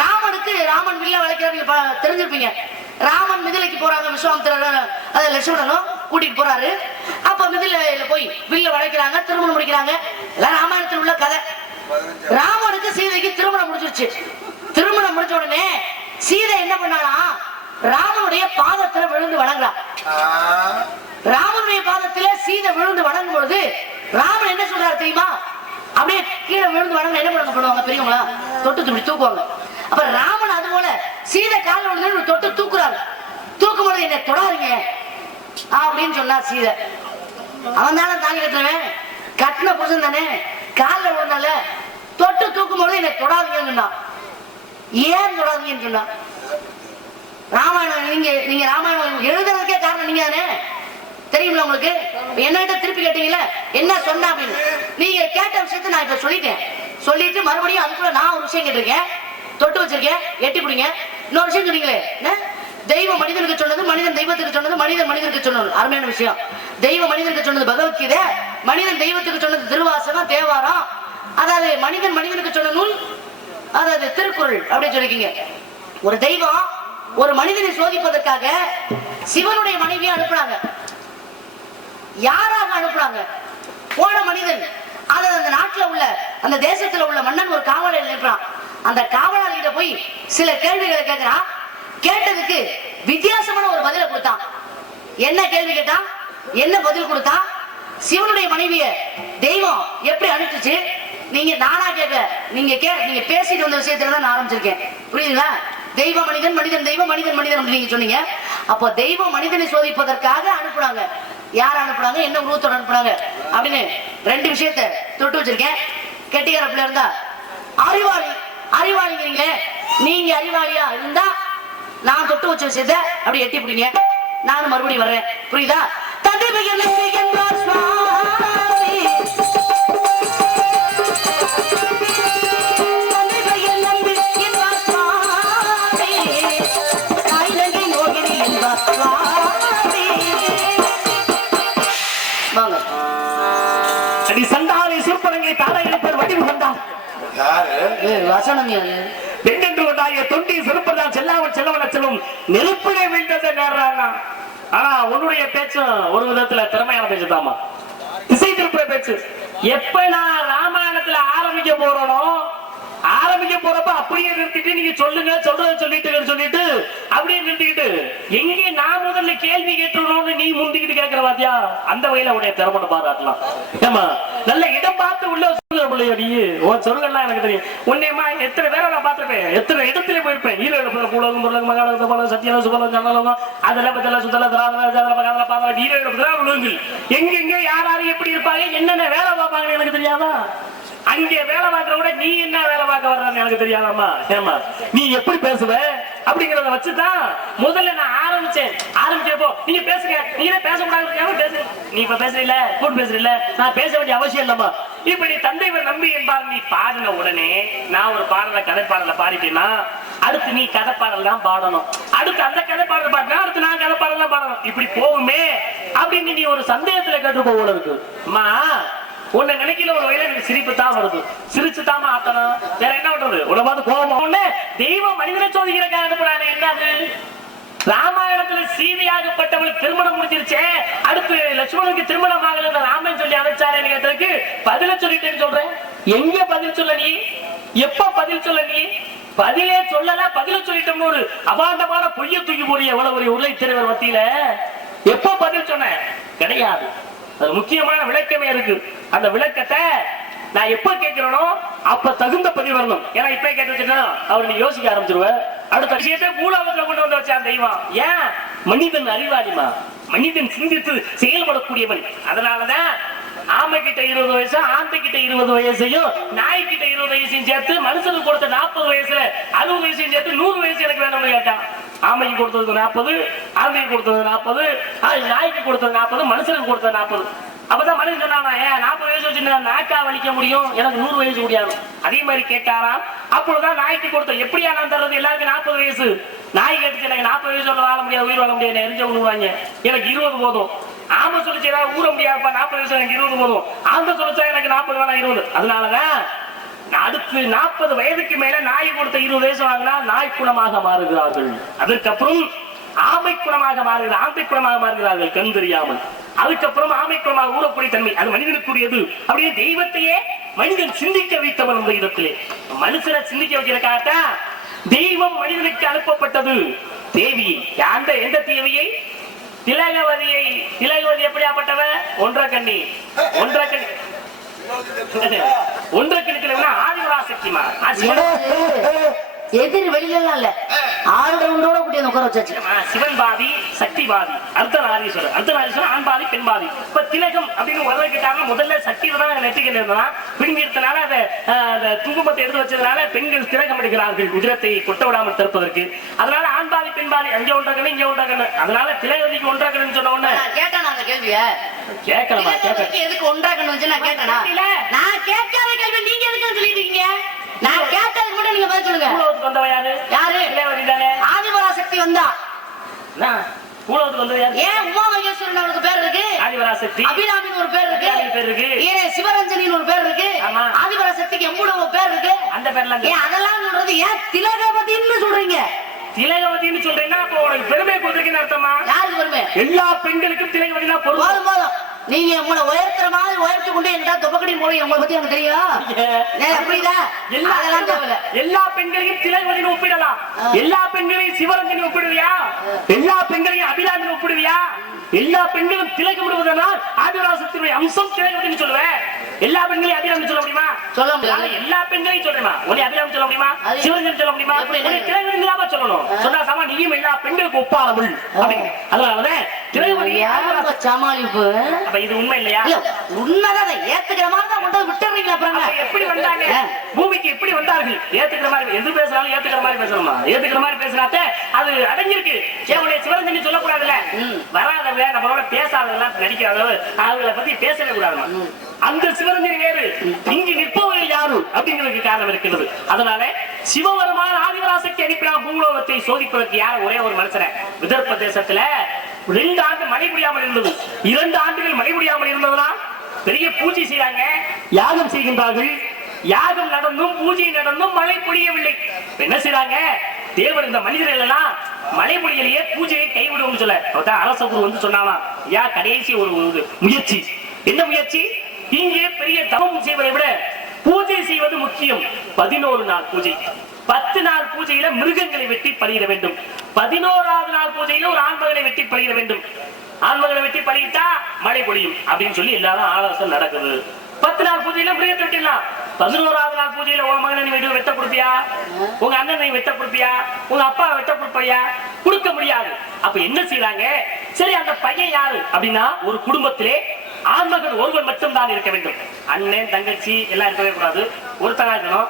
ராமன் வில்ல வளைக்கிறார், தெரிஞ்சிருப்பீங்க. ராமன் மிதிலைக்கு போறாங்க, விஸ்வாமித்திரர் லட்சுமணனும் கூட்டிட்டு போறாரு. அப்ப மிதிலையில போய் வில்ல வளைக்கிறாங்க, திருமணம் முடிக்கிறாங்க. எல்லாம் ராமாயணத்தில் உள்ள கதை. ராமனுக்கு சீதைக்கு திருமணம் முடிச்சிருச்சு. திருமணம் முடிச்ச உடனே சீதை என்ன பண்ணானா, ராமனுடைய பாதத்துல விழுந்து வணங்குறா. ராமனுடைய பாதத்துல சீதை விழுந்து வணங்கும் பொழுது ராமன் என்ன சொல்றாரு தெரியுமா, அப்படியே கீழே விழுந்து வணங்க என்ன பண்ணுவாங்க பெரியவங்களா, தொட்டு இப்படி தூக்குவாங்க. அப்ப ராமன் அது போல சீதை கால விழுந்து தொட்டு தூக்குறாரு. தூக்கும் பொழுது என்ன தொடாதீங்க அப்படின்னு சொன்னா சீதை. அவன் தானே தாங்கி கட்டுறவன், கட்டின புருஷன் தானே, காலில் விழுந்தால தொட்டு தூக்கும் பொழுது என்ன தொடாதீங்கன்னு சொன்னான். ஏன் தொடாதீங்கன்னு சொன்னா, ராமாயணம் நீங்க ராமாயணம் எழுதுறதுக்கே காரணம் நீங்க தானே, தெரியுமில்ல உங்களுக்கு. என்னகிட்ட திருப்பி கேட்டீங்களா என்ன சொன்ன அப்படின்னு. நீங்க கேட்ட விஷயத்த நான் இப்ப சொல்லிட்டு மறுபடியும் அதுக்குள்ள நான் ஒரு விஷயம் கேட்டிருக்கேன். தொட்டு வச்சிருக்கேன், எட்டி பிடிங்க. இன்னொரு விஷயம் சொன்னீங்களே, தெய்வம் மனிதனுக்கு சொன்னது, மனிதன் தெய்வத்துக்கு சொன்னது, மனிதன் மனிதனுக்கு சொன்னது. அருமையான விஷயம். தெய்வம் மனிதனுக்கு சொன்னது பகவத்கீதை, மனிதன் தெய்வத்துக்கு சொன்னது திருவாசகம் தேவாரம், அதாவது மனிதன் மனிதனுக்கு சொன்ன நூல் அதாவது திருக்குறள் அப்படின்னு சொல்லிருக்கீங்க. ஒரு தெய்வம் ஒரு மனிதனை சோதிப்பதற்காக சிவனுடைய மனைவியை அனுப்புறாங்க. யாராக அனுப்புறாங்க? போன மனிதன் அதாவது அந்த நாட்டுல உள்ள அந்த தேசத்துல உள்ள மன்னன் ஒரு காவலாளி அனுப்புறான். அந்த காவலாளிகிட்ட போய் சில கேள்விகளை கேட்கிறான். கேட்டதுக்கு வித்தியாசமான ஒரு பதிலை கொடுத்தான். என்ன கேள்வி கேட்டான், என்ன பதில் கொடுத்தா, சிவனுடைய மனைவிய தெய்வம் எப்படி அனுப்பிச்சு, நீங்க நானா கேட்க, நீங்க பேசிட்டு வந்த விஷயத்துல தான் நான் ஆரம்பிச்சிருக்கேன். புரியுதுங்களா? தெய்வ மனிதன், மனிதன் தெய்வம், மனிதன் மனிதன் நீங்க சொன்னீங்க. அப்போ தெய்வம் மனிதனை சோதிப்பதற்காக அனுப்புறாங்க. யார் அனுப்புறாங்க, என்ன உருவத்தோட அனுப்புறாங்க அப்படின்னு ரெண்டு விஷயத்த தொட்டு வச்சிருக்கேன். கெட்டிக்கார பிள்ளை இருந்தா அறிவாளிங்கிறீங்களே, நீங்க அறிவாளியா இருந்தா நான் தொட்டு வச்ச விஷயத்த அப்படி எட்டி பிடிங்க, நானும் மறுபடியும் வர்றேன். புரியுதா? தந்தை சண்டாலை சூர்பனங்கை தாழ இருப்பர் வடிவு கொண்டார். பெண்ணென்று கொண்டாய தொண்டி சிறுப்பதான் செல்லாமல் செல்லவன செல்லும் நெருப்பிலே வீழ்ந்ததை நேர்றாங்க. ஆனா உன்னுடைய பேச்சும் ஒரு விதத்துல திறமையான பேச்சு தாமா, திசை திருப்புற பேச்சு. எப்ப நான் ராமாயணத்துல ஆரம்பிக்க போறப்ப அப்படியே நிறுத்திட்டு நீங்க சொல்லுங்க சொல்றத சொல்லிட்டு அப்படியே நிறுத்திக்கிட்டு எங்கே நான் முதல்ல கேள்வி கேட்டுறோம்னு நீ முந்திக்கிட்டு கேட்கிற வாத்தியா, அந்த வகையில உடைய திறமை பாராட்டலாம். ஏமா நல்ல இடம் பார்த்து உள்ள பிள்ளையோடி உன் சொருகெல்லாம் எனக்கு தெரியும். உன்னையமா எத்தனை பேரை நான் பார்த்திருப்பேன், எத்தனை இடத்துல போயிருப்பேன். ஈரோடு புலகம் புலகம் மகாலகம் சத்தியம் சுபலம் ஜனலம் அதெல்லாம் பத்தல சுத்தல திராவிட பாதல ஈரோடு எங்க யாரு எப்படி இருப்பாங்க, என்னென்ன வேலை பார்ப்பாங்கன்னு எனக்கு தெரியாதா? அங்கே வேலை பார்க்கற கூட நீ என்ன வேலை பார்க்க வர்றன்னு எனக்கு தெரியாதாமா? ஏமா நீ எப்படி பேசுவ அப்படிங்கறத வச்சுதான் முதல்ல நான் ஆரம்பிச்சப்போ நீங்க பேசுங்க, நீங்க பேசக்கூடாது. நீ இப்ப பேசுறீல, கூட்டு பேசுறீல, நான் பேச வேண்டிய அவசியம் இல்லம்மா. இப்ப நீ தந்தைவர் நம்பி என்பார் நீ பாடின உடனே நான் ஒரு பாடல கதை பாடல பாடிட்டேன்னா அடுத்து நீ கதை பாடல் தான் பாடணும், அடுத்து அந்த கதை பாடல் பாடினா அடுத்து நான் கதை பாடல் தான் பாடணும். இப்படி போகுமே அப்படின்னு நீ ஒரு சந்தேகத்துல கேட்டு போல இருக்கு. அம்மா உன்னை நினைக்கல ஒரு வகையில எனக்கு சிரிப்பு தான் வருது, சிரிச்சு தாமா ஆத்தணும், வேற என்ன பண்றது? உன்னை பார்த்து கோபமா பரிசோதிக்கிறக்காக அனுப்புறானே என்னது? ராமாயணத்துல சீதையாகப்பட்டவள் திருமணம் முடிஞ்சிருச்சே, அடுத்து லட்சுமணனுக்கு திருமணம் ஆகல ராமன் சொல்லி அமைச்சாரு கேட்டதுக்கு பதில சொல்லிட்டேன்னு சொல்றேன். எங்க பதில் சொல்ல நீ? எப்ப பதில் சொல்ல நீ? பதிலே சொல்லல, பதில சொல்லிட்டோம்னு ஒரு அபாண்டமான பொய்ய தூக்கி போறிய எவ்வளவு ஒரு உருளை தலைவர் மத்தியில எப்ப பதில் சொன்ன? கிடையாது. அது முக்கியமான விளக்கமே இருக்கு. அந்த விளக்கத்தை நான் எப்ப கேட்கிறேனோ அப்ப தகுந்த பதில் வரணும். ஏன்னா இப்ப கேட்டுச்சுன்னா அவர் நீ யோசிக்க ஆரம்பிச்சிருவ. அடுத்த விஷயத்தை பூலோகத்துல கொண்டு வந்து வச்சான் தெய்வம். ஏன்? மனிதன் அறிவாளிமா, மனிதன் சிந்தித்து செயல்படக்கூடியவன். அதனாலதான் ஆமை கிட்ட 20 வயசு, ஆந்தை கிட்ட 20 வயசையும், நாய் கிட்ட 20 வயசையும் சேர்த்து மனுஷனுக்கு கொடுத்த 40 வயசுல 60 வயசையும் சேர்த்து 100 வயசு எனக்கு வேணும்னு கேட்டான். ஆமைக்கு கொடுத்தது 40, ஆந்தைக்கு கொடுத்தது 40, நாய்க்கு கொடுத்தது 40, மனுஷனுக்கு கொடுத்தது 40. அப்பதான் மனுஷன் சொன்னாங்க, ஏன் 40 வயசு வச்சு நாக்கா வலிக்க முடியும், எனக்கு 100 வயசு முடியாது. அதே மாதிரி கேட்டாராம். அப்பொழுதுதான் நாய்க்கு கொடுத்த, எப்படியா நான் தர்றது? எல்லாருக்கும் 40 வயசு. நாய் கேட்டுச்சு, எனக்கு 40 வயசு வாழ முடியாது, உயிர் வாழ முடியாது, எரிஞ்ச விடுவாங்க, எனக்கு 20 போதும். ஆமை சொல்லிச்சு, ஏதாவது ஊற முடியாதுப்பா, 40 வயசு எனக்கு 20 போதும். ஆந்தை சொல்லிச்சா எனக்கு 40 வேணா 20. அதனாலதான் அடுத்து 40 வயதுக்கு மேல நாய் கொடுத்த 20 வயசு வாங்கினா நாய் குணமாக மாறுகிறார்கள். அதற்கப்புறம் ஆமை குணமாக மாறுகிறார், ஆந்தை குணமாக மாறுகிறார்கள் கண் தெரியாமல். அதுக்கப்புறம் ஆமை குணமாக ஊறக்கூடிய தன்மை அது மனிதனுக்குரியது. அப்படியே தெய்வத்தையே மனிதன் சிந்திக்க வைத்தவன் அந்த இடத்திலே. மனுஷனை சிந்திக்க வைக்கிறதுக்காகத்தான் தெய்வம் மனிதனுக்கு அனுப்பப்பட்டது. தேவி அந்த எந்த தேவியை? திலகவதியை. திலகவதி எப்படியாப்பட்டவ? ஒன்றரை கண்ணி ஆதிபராசக்திமா. எதிரி வெளியிலாம் இல்ல, ஆளுடோட கூட்டி உட்கார வச்சாச்சு. சிவன் பாதி, சக்தி பாதி, அர்த்தநாரீஸ்வரர். அர்த்தநாரீஸ்வரர் ஆண் பாதி, பெண் பாதி. இப்ப திலகம் அப்படின்னு உதவிக்கிட்டாங்க. முதல்ல சக்தி தான் நெற்றிகள் இருந்தான். பின் எடுத்தனால அந்த குங்குமத்தை எடுத்து வச்சதுனால பெண்கள் திலகம் எடுக்கிறார்கள், உதிரத்தை கொட்ட விடாமல் தடுப்பதற்கு. அதனால ஆண் பாதி, பெண் பாதி, அங்கே ஒன்றாக்கணும், இங்கே ஒன்றாக்கணும். அதனால திலகவதிக்கு ஒன்றாக்கணும்னு சொன்ன உடனே கேட்டானா அந்த கேள்விய? கேட்கலாமா? எதுக்கு ஒன்றாக்கணும் நான் கேட்டேனா? நான் கேட்காத கேள்வி நீங்க எதுக்கு சொல்லிட்டு இருக்கீங்க? நான் கேட்டதுக்கு மட்டும் நீங்க பதில் சொல்லுங்க. பூலோகத்துக்கு வந்தவ யாரு? யாரு? திலகவதி தானே. ஆதிபராசக்தி வந்தா. பூலோகத்துக்கு வந்தது யாரு? ஏன் உமா மகேஸ்வரன் அவருக்கு பேர் இருக்கு, ஆதிபராசக்தி. அபிராமின்னு ஒரு பேர் இருக்கு, ஏன் சிவரஞ்சனின்னு ஒரு பேர் இருக்கு, ஆதிபராசக்திக்கு எம்பூட ஒரு பேர் இருக்கு. அந்த பேர்லாம் ஏன் அதெல்லாம் சொல்றது? ஏன் திலகவதின்னு சொல்றீங்க? திலகவதின்னு சொல்றீங்கன்னா அப்போ உனக்கு பெருமை கொடுத்துருக்கீங்க அர்த்தமா? யாருக்கு பெருமை? எல்லா பெண்களுக்கும் திலகவதினா பொருள். போதும் போதும், நீங்க உங்களை உயர்த்துற மாதிரி உயர்த்தி கொண்டு என்கிட்ட தொப்பக்கடி போய் உங்களை பத்தி எனக்கு தெரியும். புரியுதா? எல்லா பெண்களையும் திலகவதின்னு ஒப்பிடலாம். எல்லா பெண்களையும் சிவரஞ்சனி ஒப்பிடுவியா? எல்லா பெண்களையும் அபிராமின்னு ஒப்பிடுவியா? எல்லா பெண்களும் திலகம் விடுவதனால் ஆதிபராசக்தியுடைய அம்சம் திலகவதின்னு சொல்லுவேன். எல்லா பெண்களையும் அபிராமி சொல்ல முடியுமா? சொல்ல முடியாது. எல்லா பெண்களையும் சொல்றேமா? உன்னை அபிராமி சொல்ல முடியுமா? சிவரஞ்சனி சொல்ல முடியுமா? திலகவதி சொல்லணும். சொன்னா சமா நீயும் எல்லா பெண்களுக்கு ஒப்பானவள். அதனாலதான் திலகவதி சமாளிப்பு. அப்ப இது உண்மை இல்லையா? உண்மைதான். ஏத்துக்கிற மாதிரி தான் கொண்டு விட்டுறீங்களா? அப்புறம் எப்படி வந்தாங்க பூமிக்கு? எப்படி வந்தார்கள்? ஏத்துக்கிற மாதிரி எது பேசுறாலும் ஏத்துக்கிற மாதிரி பேசணுமா? ஏத்துக்கிற மாதிரி பேசினாத்த அது அடங்கிருக்கு. சிவரஞ்சனி சொல்லக்கூடாதுல்ல. வராதவங்க நம்மளோட பேசாதவெல்லாம் நடிக்காதவங்க அவங்களை பத்தி பேசவே கூடாது. அந்த சிவரஞ்சனி வேறு, இங்கு நிற்பவர்கள் யாரு அப்படிங்கிறதுக்கு காரணம் இருக்கிறது. அதனால சிவபெருமான் ஆதிபராசக்தி அனுப்பினா பூலோகத்தை சோதிப்பதற்கு யார்? ஒரே ஒரு மனுஷனை. விதர்ப்ப தேசத்துல 2 ஆண்டு மழை முடியாமல் இருந்தது. 2 ஆண்டுகள் மழை முடியாமல் இருந்ததுனா பெரிய பூஜை செய்றாங்க, யாகம் செய்கின்றார்கள். யாகம் நடந்தும் பூஜை நடந்தும் மழை பொழியவில்லை. என்ன செய்றாங்க? தேவர் இந்த மனிதர்கள் எல்லாம் மழை பொழியலையே, பூஜையை கைவிடுவோம் சொல்ல அரச குரு வந்து சொன்னாலாம், யா கடைசி ஒரு முயற்சி. என்ன முயற்சி? இங்கே பெரிய தவம் செய்வதை விட பூஜை செய்வது முக்கியம். 11 நாள் பூஜை. 10 நாள் பூஜையில மிருகங்களை வெட்டி பலியிட வேண்டும். 11வது நாள் பூஜையில ஒரு ஆண்மகனை வெட்டி பலியிட வேண்டும். ஆண்மகனை வெட்டி பலியிட்டா மழை பொழியும் அப்படின்னு சொல்லி எல்லாரும் ஆலோசனை நடக்குது. 10 நாள் பூஜையில மிருகத்தை வெட்டிடலாம். 11வது நாள் பூஜையில உன் மகனை நீ வெட்ட கொடுப்பியா? உங்க அண்ணனை வெட்ட கொடுப்பியா? உங்க அப்பா வெட்ட கொடுப்பியா? கொடுக்க முடியாது. அப்ப என்ன செய்யறாங்க? சரி, அந்த பையன் யாரு அப்படின்னா ஒரு குடும்பத்திலே ஆண்மகன் ஒருவன் மட்டும் தான் இருக்க வேண்டும். அண்ணன் தங்கச்சி எல்லாம் இருக்கவே கூடாது, ஒருத்தனா இருக்கணும்.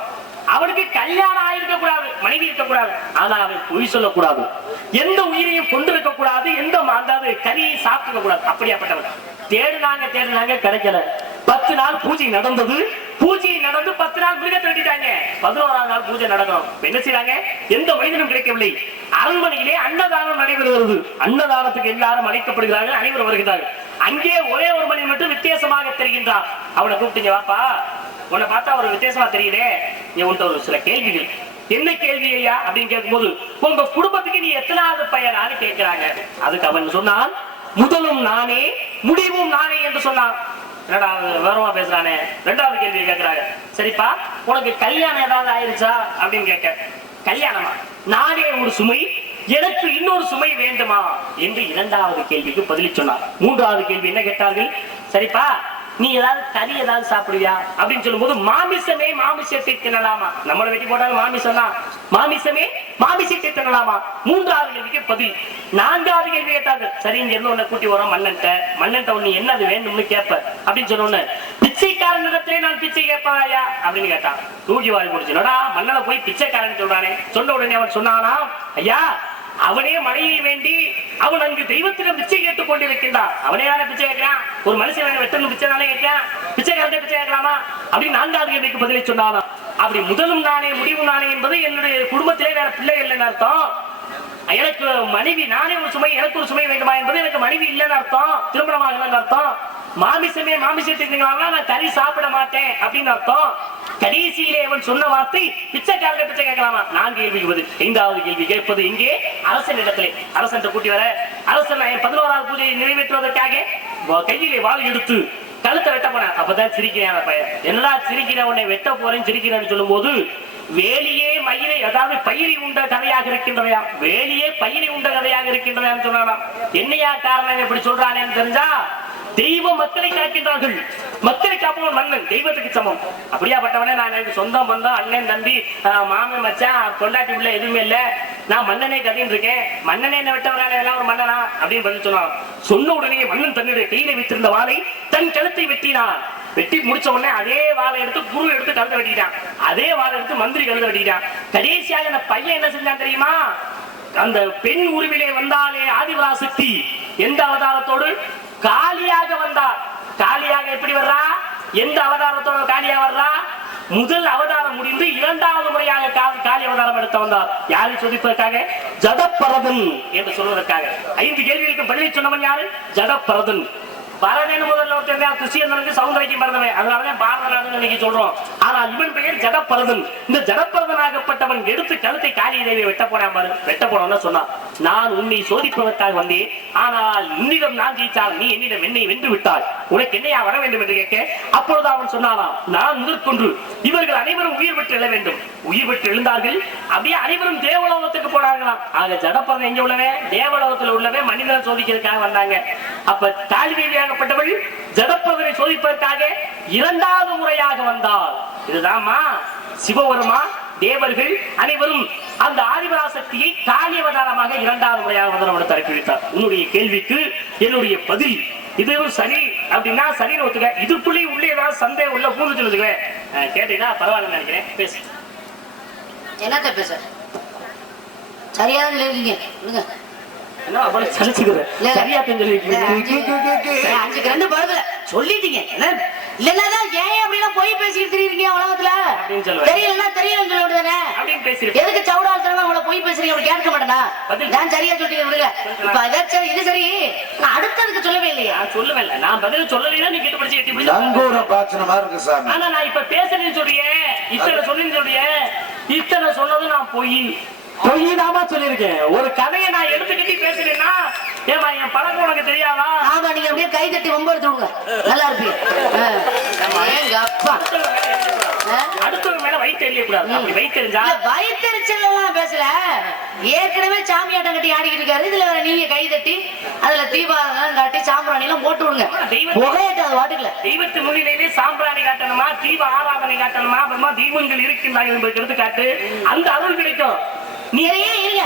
அவனுக்கு கல்யாணம் ஆயிருக்க கூடாது, மனைவி இருக்கக்கூடாது. ஆனா அவன் பொய் சொல்லக்கூடாது, எந்த உயிரையும் கொண்டிருக்க கூடாது, எந்த அதாவது கரியை சாப்பிட கூடாது. அப்படியாப்பட்டவன் தேடுனாங்க கிடைக்கல. 10 நாள் பூஜை நடந்தது. பூஜை நடந்து 10 நாள் மிருகத்தை வெட்டிட்டாங்க. 11வது நாள் பூஜை நடக்கணும். என்ன செய்யறாங்க? எந்த மனிதனும் கிடைக்கவில்லை. அரண்மனையிலே அன்னதானம் நடைபெறுகிறது. அன்னதானத்துக்கு எல்லாரும் அழைக்கப்படுகிறார்கள், அனைவரும் வருகிறார்கள். அங்கே ஒரே ஒரு மனிதன் மட்டும் வித்தியாசமாக தெரிகின்றார். அவனை கூப்பிட்டீங்க, வாப்பா, உன்னை பார்த்தா ஒரு வித்தியாசமா தெரியுதே, உன்ட்ட ஒரு சில கேள்விகள். என்ன கேள்வி ஐயா அப்படின்னு கேட்கும்போது உங்க குடும்பத்துக்கு நீ எத்தனாவது பையனான்னு கேட்கிறாங்க. அதுக்கு அவன் சொன்னான், முதலும் நானே முடிவும் நானே என்று சொன்னான். என்னடா வேறமா பேசுறானே. ரெண்டாவது கேள்வி கேட்கிறாங்க, சரிப்பா உனக்கு கல்யாணம் ஏதாவது ஆயிருச்சா அப்படின்னு கேட்க, கல்யாணமா, நானே ஒரு சுமை, எனக்கு இன்னொரு சுமை வேண்டுமா என்று இரண்டாவது கேள்விக்கு பதில் சொன்னார். மூன்றாவது கேள்வி என்ன கேட்டார்கள், சரிப்பா நீ ஏதாவது கறி ஏதாவது சாப்பிடுவியா அப்படின்னு சொல்லும் போது, மாமிசமே மாமிசத்தை தின்னலாமா, நம்மளை வெட்டி போட்டாலும் மாமிசம் தான், மாமிசமே மாமிசத்தை தின்னலாமா. மூன்றாவது கேள்விக்கு பதில். நான்காவது கேள்வி கேட்டார்கள், சரி இங்க இருந்து உன்னை கூட்டி வரோம் மன்னன்ட்ட உன்னை என்ன அது வேண்டும்னு கேட்ப அப்படின்னு சொன்ன, பிச்சைக்காரன் இடத்திலே நான் பிச்சை கேட்பாயா அப்படின்னு கேட்டான். தூக்கி வாரி முடிச்சுடா, மன்னனை போய் பிச்சைக்காரன் சொல்றானே. சொன்ன உடனே அவன் சொன்னானா, ஐயா அவனே மனையை வேண்டி அவன் அங்கு தெய்வத்திடம் பிச்சை கேட்டுக் கொண்டிருக்கின்றான். அவனே யார பிச்சை கேட்கிறான், ஒரு மனுஷன் வெட்டணும் பிச்சை தானே கேட்கிறான், பிச்சைக்காரத்தை பிச்சை கேட்கலாமா அப்படின்னு நான்காவது கேள்விக்கு பதிலை சொன்னானா. அப்படி முதலும் நானே முடிவும் நானே என்பது என்னுடைய குடும்பத்திலே வேற பிள்ளைகள் இல்லைன்னு அர்த்தம். எனக்கு மனைவி நானே ஒரு சுமை, எனக்கு ஒரு சுமை வேண்டுமா என்பது எனக்கு மனைவி இல்லைன்னு அர்த்தம், திருமணமாக அர்த்தம். மாமிசமே மாமிசத்தை நான் கறி சாப்பிட மாட்டேன் அப்படின்னு அர்த்தம். கடைசியிலே அவன் சொன்ன வார்த்தை பிச்சைக்காரங்க பிச்சை கேட்கலாமா. நான் கேள்வி ஐந்தாவது கேள்வி கேட்பது இங்கே அரசன் இடத்திலே. அரசன் கூட்டி வர, அரசன் 11வது பூஜையை நிறைவேற்றுவதற்காக கையிலே வாள் எடுத்து கழுத்தை வெட்ட போன. அப்பதான் சிரிக்கிறேன் பையன், என்னடா சிரிக்கிற உன்னை வெட்ட போறேன்னு சிரிக்கிறேன்னு சொல்லும் போது, வேலியே மயிரை அதாவது பயிரை உண்ட கதையாக இருக்கின்றவையா, வேலியே பயிரை உண்ட கதையாக இருக்கின்றவையான்னு சொன்னா, என்னையா காரணம் எப்படி சொல்றானேன்னு தெரிஞ்சா, தெய்வம் மக்களை காக்கின்றார்கள், மக்களை காப்பவன் மன்னன், தெய்வத்துக்கு சமம். அப்படியாப்பட்டவனே நான் எனக்கு சொந்தம் பந்தம் அண்ணன் தம்பி மாமன் மச்சான் பொண்டாட்டி உள்ள எதுவுமே இல்ல, நான் மன்னனே கதைன்னு இருக்கேன், மன்னனே என்ன விட்டவனால எல்லாம் ஒரு மன்னனா அப்படின்னு பதில் சொன்னான். சொன்ன உடனே மன்னன் தன்னுடைய கையில வைத்திருந்த வாளை தன் கழுத்தை வெட்டினான். வெட்டி முடிச்ச உடனே அதே வாளை எடுத்து குரு எடுத்து கழுத்தை வெட்டிட்டான், அதே வாளை எடுத்து மந்திரி கழுத்தை வெட்டிட்டான். கடைசியாக அந்த பையன் என்ன செஞ்சான் தெரியுமா, அந்த பெண் உருவிலே வந்தாலே ஆதிபராசக்தி எந்த அவதாரத்தோடு காளியாக வந்தார். காளியாக எப்படி வர்றா, எந்த அவதாரத்தோட காளியா வர்றா, முதல் அவதாரம் முடிந்து இரண்டாவது முறையாக காளி அவதாரம் எடுத்து வந்தார். யாரை சோதிப்பதற்காக, ஜடப்பரதன் என்று சொல்வதற்காக. 5 கேள்விகளுக்கு பதிலை சொன்னவன் யாரு, ஜடப்பரதன். பரதன் முதல்ல ஒருத்தர் கிருஷ்ணனுக்கு சௌந்தரியம் பிறந்தவன், அதனாலதான் பாரதநாதன் இன்னைக்கு சொல்றோம். ஆனால் இவன் பெயர் ஜடப்பரதன். இந்த ஜடப்பரதனாகப்பட்டவன் எடுத்து கழுத்தை காளி தேவியை வெட்ட போனான் பாரு. வெட்ட போனவன சொன்னான், நான் உன்னை சோதிப்பதற்காக வந்தேன், ஆனால் உன்னிடம் நான் ஜெயித்தால் நீ என்னிடம் என்னை வென்று விட்டாய், உனக்கு என்னையா வர வேண்டும் என்று கேட்க, அப்பொழுது அவன் சொன்னானாம், நான் முதற்கொன்று இவர்கள் அனைவரும் உயிர் பெற்று எழ வேண்டும். உயிர் பெற்று எழுந்தார்கள். அப்படியே அனைவரும் தேவலோகத்துக்கு போனாங்களாம். ஆக ஜடப்பரதன் எங்க உள்ளவே, தேவலோகத்தில் உள்ளவே மனிதனை சோதிக்கிறதுக்காக வந்தாங்க. அப்ப காளி தேவியாக ஜடப்பரதனை சோதிப்பதற்காக இரண்டாவது முறையாக வந்தார். இதுதான்மா சிவபெருமா தேவர்கள் அனைவரும் அந்த ஆதிபராசக்தியை காளி அவதாரமாக இரண்டாவது முறையாக வந்து தரப்பி வைத்தார். உன்னுடைய கேள்விக்கு என்னுடைய பதில் இதுவும் சரி அப்படின்னா சரின்னு ஒத்துக்க. இதுக்குள்ளே உள்ளே ஏதாவது சந்தேகம் உள்ள பூந்து சொல்லுதுங்க கேட்டீங்கன்னா பரவாயில்ல நினைக்கிறேன். பேசு. என்னத்த பேச சரியான இருக்கீங்க சொல்லிட்டீங்க ஏன் அப்படிலாம் போய் பேசிட்டு தெரியுறீங்க உலகத்துல, தெரியலன்னா தெரியலன்னு சொல்ல விடுதானே, எதுக்கு சவுடாத்தனமா உங்களை போய் பேசுறீங்க அப்படி கேட்க மாட்டேனா, நான் சரியா சொல்லிட்டு விடுங்க. இப்ப ஏதாச்சும் இது சரி, நான் அடுத்ததுக்கு சொல்லவே இல்லையா, சொல்லவே இல்லை, நான் பதில் சொல்லலைன்னா நீ கிட்ட படிச்சு இருக்கு சார். ஆனா நான் இப்ப பேசுறேன்னு சொல்றேன், இத்தனை சொல்லின்னு சொல்றேன், இத்தனை சொன்னதும் நான் பொய்தாமா சொல்லிருக்கேன். ஒரு கதையை நான் எடுத்துக்கிட்டு பேசுறேன்னா, ஏமா என் பழக்கம் உனக்கு தெரியாதா? ஆமா, நீங்க அப்படியே கை தட்டி வம்பு எடுத்து விடுங்க, நல்லா இருப்பீங்க. அடுத்தவங்க மேல வயிற்று எரியக்கூடாது. அப்படி வயிற்றெரிஞ்சா வயிற்றெரிச்சல் எல்லாம் பேசல, ஏற்கனவே சாமியாட்டம் கட்டி ஆடிக்கிட்டு இருக்காரு, இதுல வேற நீங்க கை தட்டி அதுல தீபாவளி காட்டி சாம்பிராணி எல்லாம் போட்டு விடுங்க. புகையிட்டு அது வாட்டுக்கல. தெய்வத்து முன்னிலையிலே சாம்பிராணி காட்டணுமா, தீப ஆராதனை காட்டணுமா, அப்புறமா தீபங்கள் இருக்கின்றாங்க என்பதை எடுத்து காட்டு, அந்த அருள் கிடைக்கும். நிறைய இருங்க,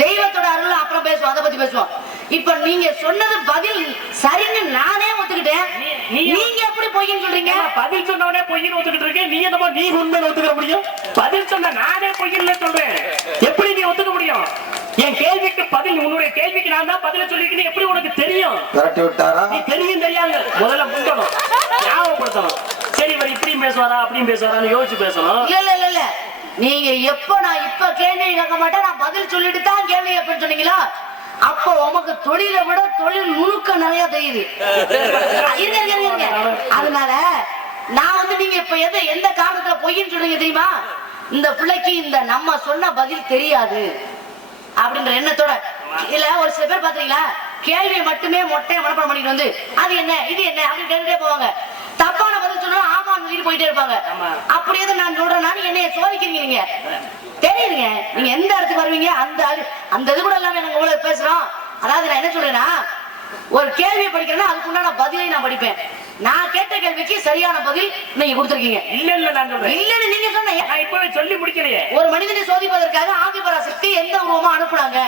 தெய்வத்தோட அருள் அப்புறம் பேசுவோம், அதை பத்தி பேசுவோம். இப்ப நீங்க சொன்னது பதில் சரின்னு நானே ஒத்துக்கிட்டேன், நீங்க எப்படி பொய்ன்னு சொல்றீங்க? பதில் சொன்னவனே பொய்ன்னு ஒத்துக்கிட்டு இருக்கேன், நீ என்னமோ நீ உண்மையை ஒத்துக்க முடியும்? பதில் சொன்ன நானே பொய்ன்னு சொல்றேன், எப்படி நீ ஒத்துக்க முடியும்? என் கேள்விக்கு பதில், உன்னுடைய கேள்விக்கு நான் தான் பதில சொல்லிட்டு எப்படி உனக்கு தெரியும்? நீ தெரியும் தெரியாது முதல்ல முண்டணும், ஞாபகப்படுத்தணும். சரி இவர் இப்படியும் பேசுவாரா அப்படியும் பேசுவாரான்னு யோசிச்சு பேசணும். இல்ல இல்ல இல்ல, நீங்க எப்ப நான் இப்ப கேள்வி கேட்க மாட்டேன், நான் பதில் சொல்லிட்டு தான் கேள்வி எப்பன்னு சொன்னீங்களா, அப்போ உமக்கு தொழிலை விட தொழில் நுணுக்க நிறைய தெரியுது. அதனால நான் வந்து நீங்க இப்ப எந்த காரணத்துல பொய்ன்னு சொல்றீங்க தெரியுமா? இந்த பிள்ளைக்கு இந்த நம்ம சொன்ன பதில் தெரியாது அப்படின்ற எண்ணத்தோட இல்ல ஒரு சில பேர் பாத்தீங்களா கேள்வியை மட்டுமே மொட்டையை மனப்பாடம் பண்ணிட்டு வந்து அது என்ன இது என்ன அப்படின்னு கேட்டுட்டே போவாங்க. தப்பான பதில் சொன்னா ஆமான்னு சொல்லிட்டு போயிட்டே இருப்பாங்க. அப்படியே நான் சொல்றேன், நான் என்னைய சோதிக்கிறீங்க நீங்க தெரியுங்க. நீங்க எந்த இடத்துக்கு வருவீங்க அந்த இது கூட இல்லாம நாங்க இவ்வளவு பேசுறோம். அதாவது நான் என்ன சொல்றேன்னா, ஒரு கேள்வியை படிக்கிறேன்னா அதுக்குண்டான பதிலை நான் படிப்பேன். நான் கேட்ட கேள்விக்கு சரியான பதில் நீங்க கொடுத்திருக்கீங்க. இல்ல நான் சொல்றேன். இல்லன்னு நீங்க சொன்னீங்க. நான் இப்பவே சொல்லி முடிக்கலையே. ஒரு மனிதனை சோதிப்பதற்காக ஆதிபராசக்தி எந்த உருவமா அனுப்புனாங்க?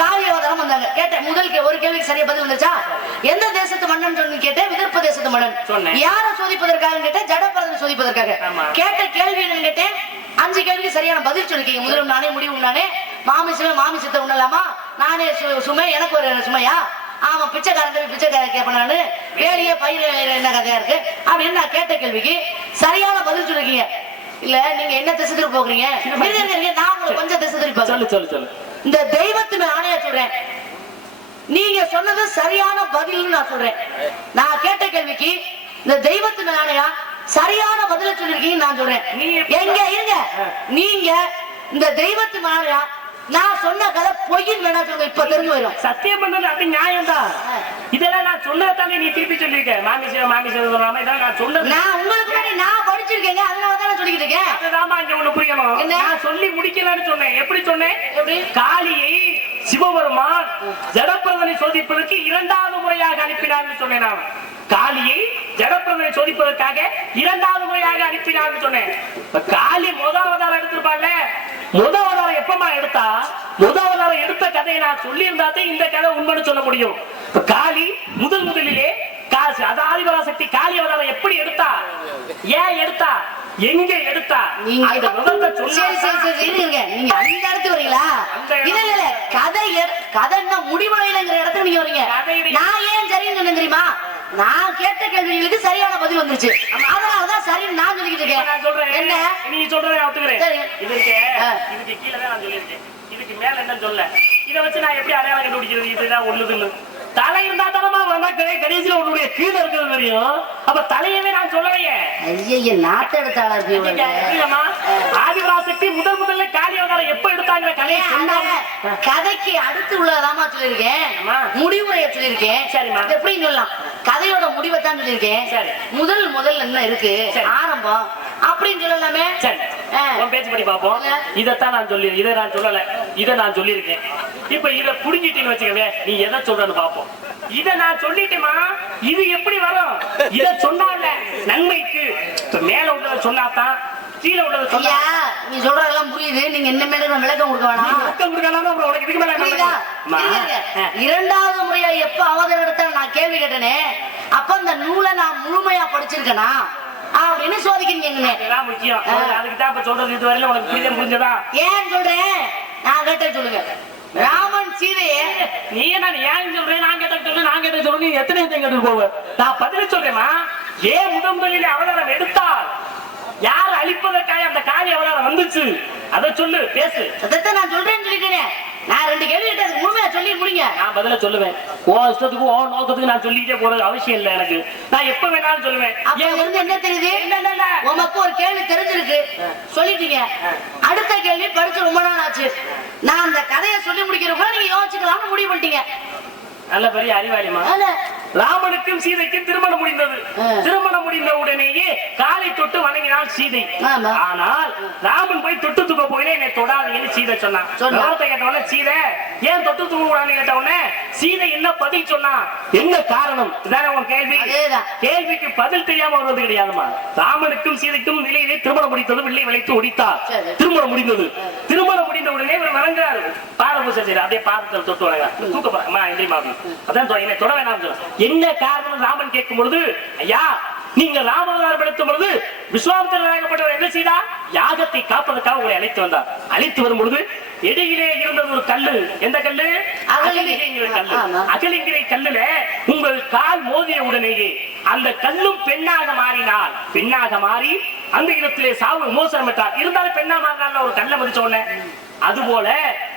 காளி அவதாரம் வந்தாங்க. கேட்டேன் முதல் ஒரு கேள்விக்கு சரியா பதில் வந்துச்சா? எந்த தேசத்து மன்னன் சொன்னு கேட்டேன், விதர்ப்ப தேசத்து மன்னன். யாரை சோதிப்பதற்காக கேட்டேன், ஜடபரதனை சோதிப்பதற்காக. கேட்ட கேள்வி என்னன்னு கேட்டேன், 5 கேள்விக்கு சரியான பதில் சொல்லிருக்கீங்க. முதலும் நானே முடிவு நானே மாமிசத்தை உண்ணலாமா, நானே சுமை எனக்கு ஒரு சுமையா, ஆமா பிச்சைக்காரன் கேட்பேன், வேலையே பயிர் என்ன கதையா இருக்கு அப்படின்னு நான் கேட்ட கேள்விக்கு சரியான பதில் சொல்லிருக்கீங்க. இல்ல நீங்க என்ன திசை திருப்பி போகிறீங்க? நான் உங்களுக்கு கொஞ்சம் திசை திருப்பி சொல்லு. இந்த தெய்வத்து ஆணையா சொல்றேன், நீங்க சொன்னது சரியான பதில் நான் சொல்றேன். நான் கேட்ட கேள்விக்கு இந்த தெய்வத்து ஆணையா சரியான பதில சொல்லிருக்கீங்க நான் சொல்றேன். எங்க இருங்க, நீங்க இந்த தெய்வத்து ஆணையா நான் சொன்ன கதை பொய்ன்னு வேணா சொல்லுங்க, இப்ப தெரிஞ்சு வரும். சத்தியம் பண்ணது அது நியாயம் தான். இதெல்லாம் நான் சொன்னதாலே நீ திருப்பி சொல்லிருக்க. மாமிசம் சொல்லாம இதான் நான் சொன்னது. நான் உங்களுக்கு முன்னாடி நான் படிச்சிருக்கேங்க, அதனால தான் சொல்லிக்கிட்டு இருக்கேன். அதுதான் இங்க ஒண்ணு புரியணும். நான் சொல்லி முடிக்கலன்னு சொன்னேன். எப்படி சொன்னேன்? காளியை சிவபெருமான் ஜடப்பிரதனை சோதிப்பதற்கு 2வது முறையாக அனுப்பினான்னு சொன்னேன். நான் காளியை ஜடப்பிரதனை சோதிப்பதற்காக 2வது முறையாக அனுப்பினான்னு சொன்னேன். காளி முதலாவதாரம் எடுத்திருப்பாங்க. முதலாவதாரம் எப்பமா எடுத்தா, முதலாவதாரம் எடுத்த கதையை நான் சொல்லி இருந்தாத்தே இந்த கதை உண்மைன்னு சொல்ல முடியும். காளி முதலிலே காசு அது ஆதிபராசக்தி காளி அவதாரம் எப்படி எடுத்தா, ஏன் எடுத்தா, எங்க எடுத்தா, நீங்க அந்த இடத்துக்கு வரீங்களா? இல்ல கதை முடிவடைங்கிற இடத்துக்கு நீங்க வரீங்க. நான் ஏன் சரின்னு சொன்னேன் தெரியுமா? நான் கேட்ட கேள்விகளுக்கு சரியான பதில் வந்துருச்சு, அதனாலதான் சரின்னு நான் சொல்லிக்கிட்டு இருக்கேன். என்ன நீ சொல்றதை ஒத்துக்கிறேன். இதுக்கு கீழே தான் நான் சொல்லியிருக்கேன், இதுக்கு மேல என்ன சொல்ல. இதை வச்சு நான் எப்படி அடையாளம் கண்டுபிடிக்கிறது? இதுதான் ஒண்ணுதுன்னு தலை இருந்தா தானமா கடைசியில உன்னுடைய கீழே இருக்கிறது தெரியும். அப்ப தலையவே நான் சொல்லலையே. ஐயா நாட்டை எடுத்தாளர் ஆதிபராசக்தி முதல்ல காளி அவதாரம் எப்ப எடுத்தாங்க கதையை சொன்னாங்க. கதைக்கு அடுத்து உள்ளதாமா சொல்லியிருக்கேன், முடிவுரைய சொல்லியிருக்கேன். சரிமா, எப்படின்னு சொல்லலாம், கதையோட முடிவை தான் சொல்லியிருக்கேன். முதல் என்ன இருக்கு ஆரம்பம் அப்படின்னு சொல்லலாமே. பேச்சு படி பாப்போம். இதைத்தான் நான் சொல்லி, இதை நான் சொல்லல, இதை நான் சொல்லியிருக்கேன். இப்ப இதை புரிஞ்சிட்டீங்கன்னு வச்சுக்கவே, நீ எதை சொல்றன்னு பாப்போம். இதை நான் சொல்லிட்டேமா, இது எப்படி வரும்? இதை சொன்னால நன்மைக்கு மேல உள்ளதை சொன்னாதான் கீழே உள்ளதை சொன்னா. நீ சொல்றதெல்லாம் புரியுது, நீங்க என்ன மேல விளக்கம் கொடுக்க வேணாம். விளக்கம் கொடுக்கலாம். உனக்கு இதுக்கு மேல 2வது முறையா எப்ப அவதாரம் எடுத்தா நான் கேள்வி கேட்டேனே, அப்ப அந்த நூலை நான் முழுமையா படிச்சிருக்கேனா அப்படின்னு சோதிக்கிறீங்க. முக்கியம். அதுக்கு தான் இப்ப சொல்றது. இது வரையில உனக்கு புரிஞ்சதா? ஏன் சொல்றேன், நான் கேட்ட சொல்லுங்க. ராமன் சீதையே நீ நான் ஏன் சொல்றேன், நான் கேட்ட சொல்லு, நான் கேட்ட சொல்லு. நீ எத்தனை கேட்டு போவ? நான் பதில சொல்றேமா. ஏன் முதலில் அவதாரம் எடுத்தால், யார் அழிப்பதற்காக அந்த காளி அவதாரம் வந்துச்சு, அதை சொல்லு, பேசு. அதைத்தான் நான் சொல்றேன்னு சொல்லிட்டேனே. நான் 2 கேள்வி கேட்டது முழுமையா சொல்லி முடிங்க. நான் பதில சொல்லுவேன். ஓ இஷ்டத்துக்கு ஓ நோக்கத்துக்கு நான் சொல்லிட்டே போறது அவசியம் இல்லை. எனக்கு நான் எப்ப வேணாலும் சொல்லுவேன். என்ன தெரியுது? உமக்கு ஒரு கேள்வி தெரிஞ்சிருக்கு, சொல்லிட்டீங்க. அடுத்த கேள்வி படிச்சு ரொம்ப நாள் ஆச்சு. நான் அந்த கதையை சொல்லி முடிக்கிறப்ப நீங்க யோசிச்சுக்கலாம்னு முடிவு பண்ணிட்டீங்க. நல்ல பெரிய அறிவாளிமா. ராமனுக்கும் சீதைக்கும் திருமணம் முடிந்தது. திருமணம் முடிந்த உடனேயே காலை தொட்டு வணங்கினாள் சீதை. ஆனால் ராமன் போய் தொட்டு தூக்க போயில என்னை தொடாதீங்கன்னு சீதை சொன்னான். கேட்ட உடனே சீதை ஏன் தொட்டு தூக்க கூடாதுன்னு கேட்ட உடனே சீதை என்ன பதில் சொன்னா, என்ன காரணம்? இதான உன் கேள்வி. கேள்விக்கு பதில் தெரியாம வருவது கிடையாதுமா. ராமனுக்கும் சீதைக்கும் நிலையிலே திருமணம் முடித்தது, வில்லை விளைத்து ஒடித்தார். திருமணம் முடிந்தது. திருமணம் முடிந்த உடனே இவர் வணங்குறாரு, பாத பூசை செய்யறார். அப்படியே பாதத்தில் தொட்டு வணங்குறார். தூக்க போறாங்க. அதான் என்னை தொட வேண்டாம். என்ன காரணம் ராமன் கேட்கும் பொழுது, ஐயா நீங்க ராமவதாரம் எடுத்தும் பொழுது விஸ்வாமித்திரர் என்ன செய்தா, யாகத்தை காப்பதற்காக உங்களை அழைத்து வந்தார். அழைத்து வரும் பொழுது இடையிலே இருந்தது ஒரு கல்லு. எந்த கல்லு? அகலிங்கிற கல்லு. அகலிங்கிற கல்லுல உங்கள் கால் மோதிய உடனேயே அந்த கல்லும் பெண்ணாக மாறினால், பெண்ணாக மாறி அந்த இடத்திலே சாவு விமோசனம் பெற்றார். இருந்தாலும் பெண்ணா மாறினால ஒரு கல்லை மதிச்ச உடனே, அதுபோல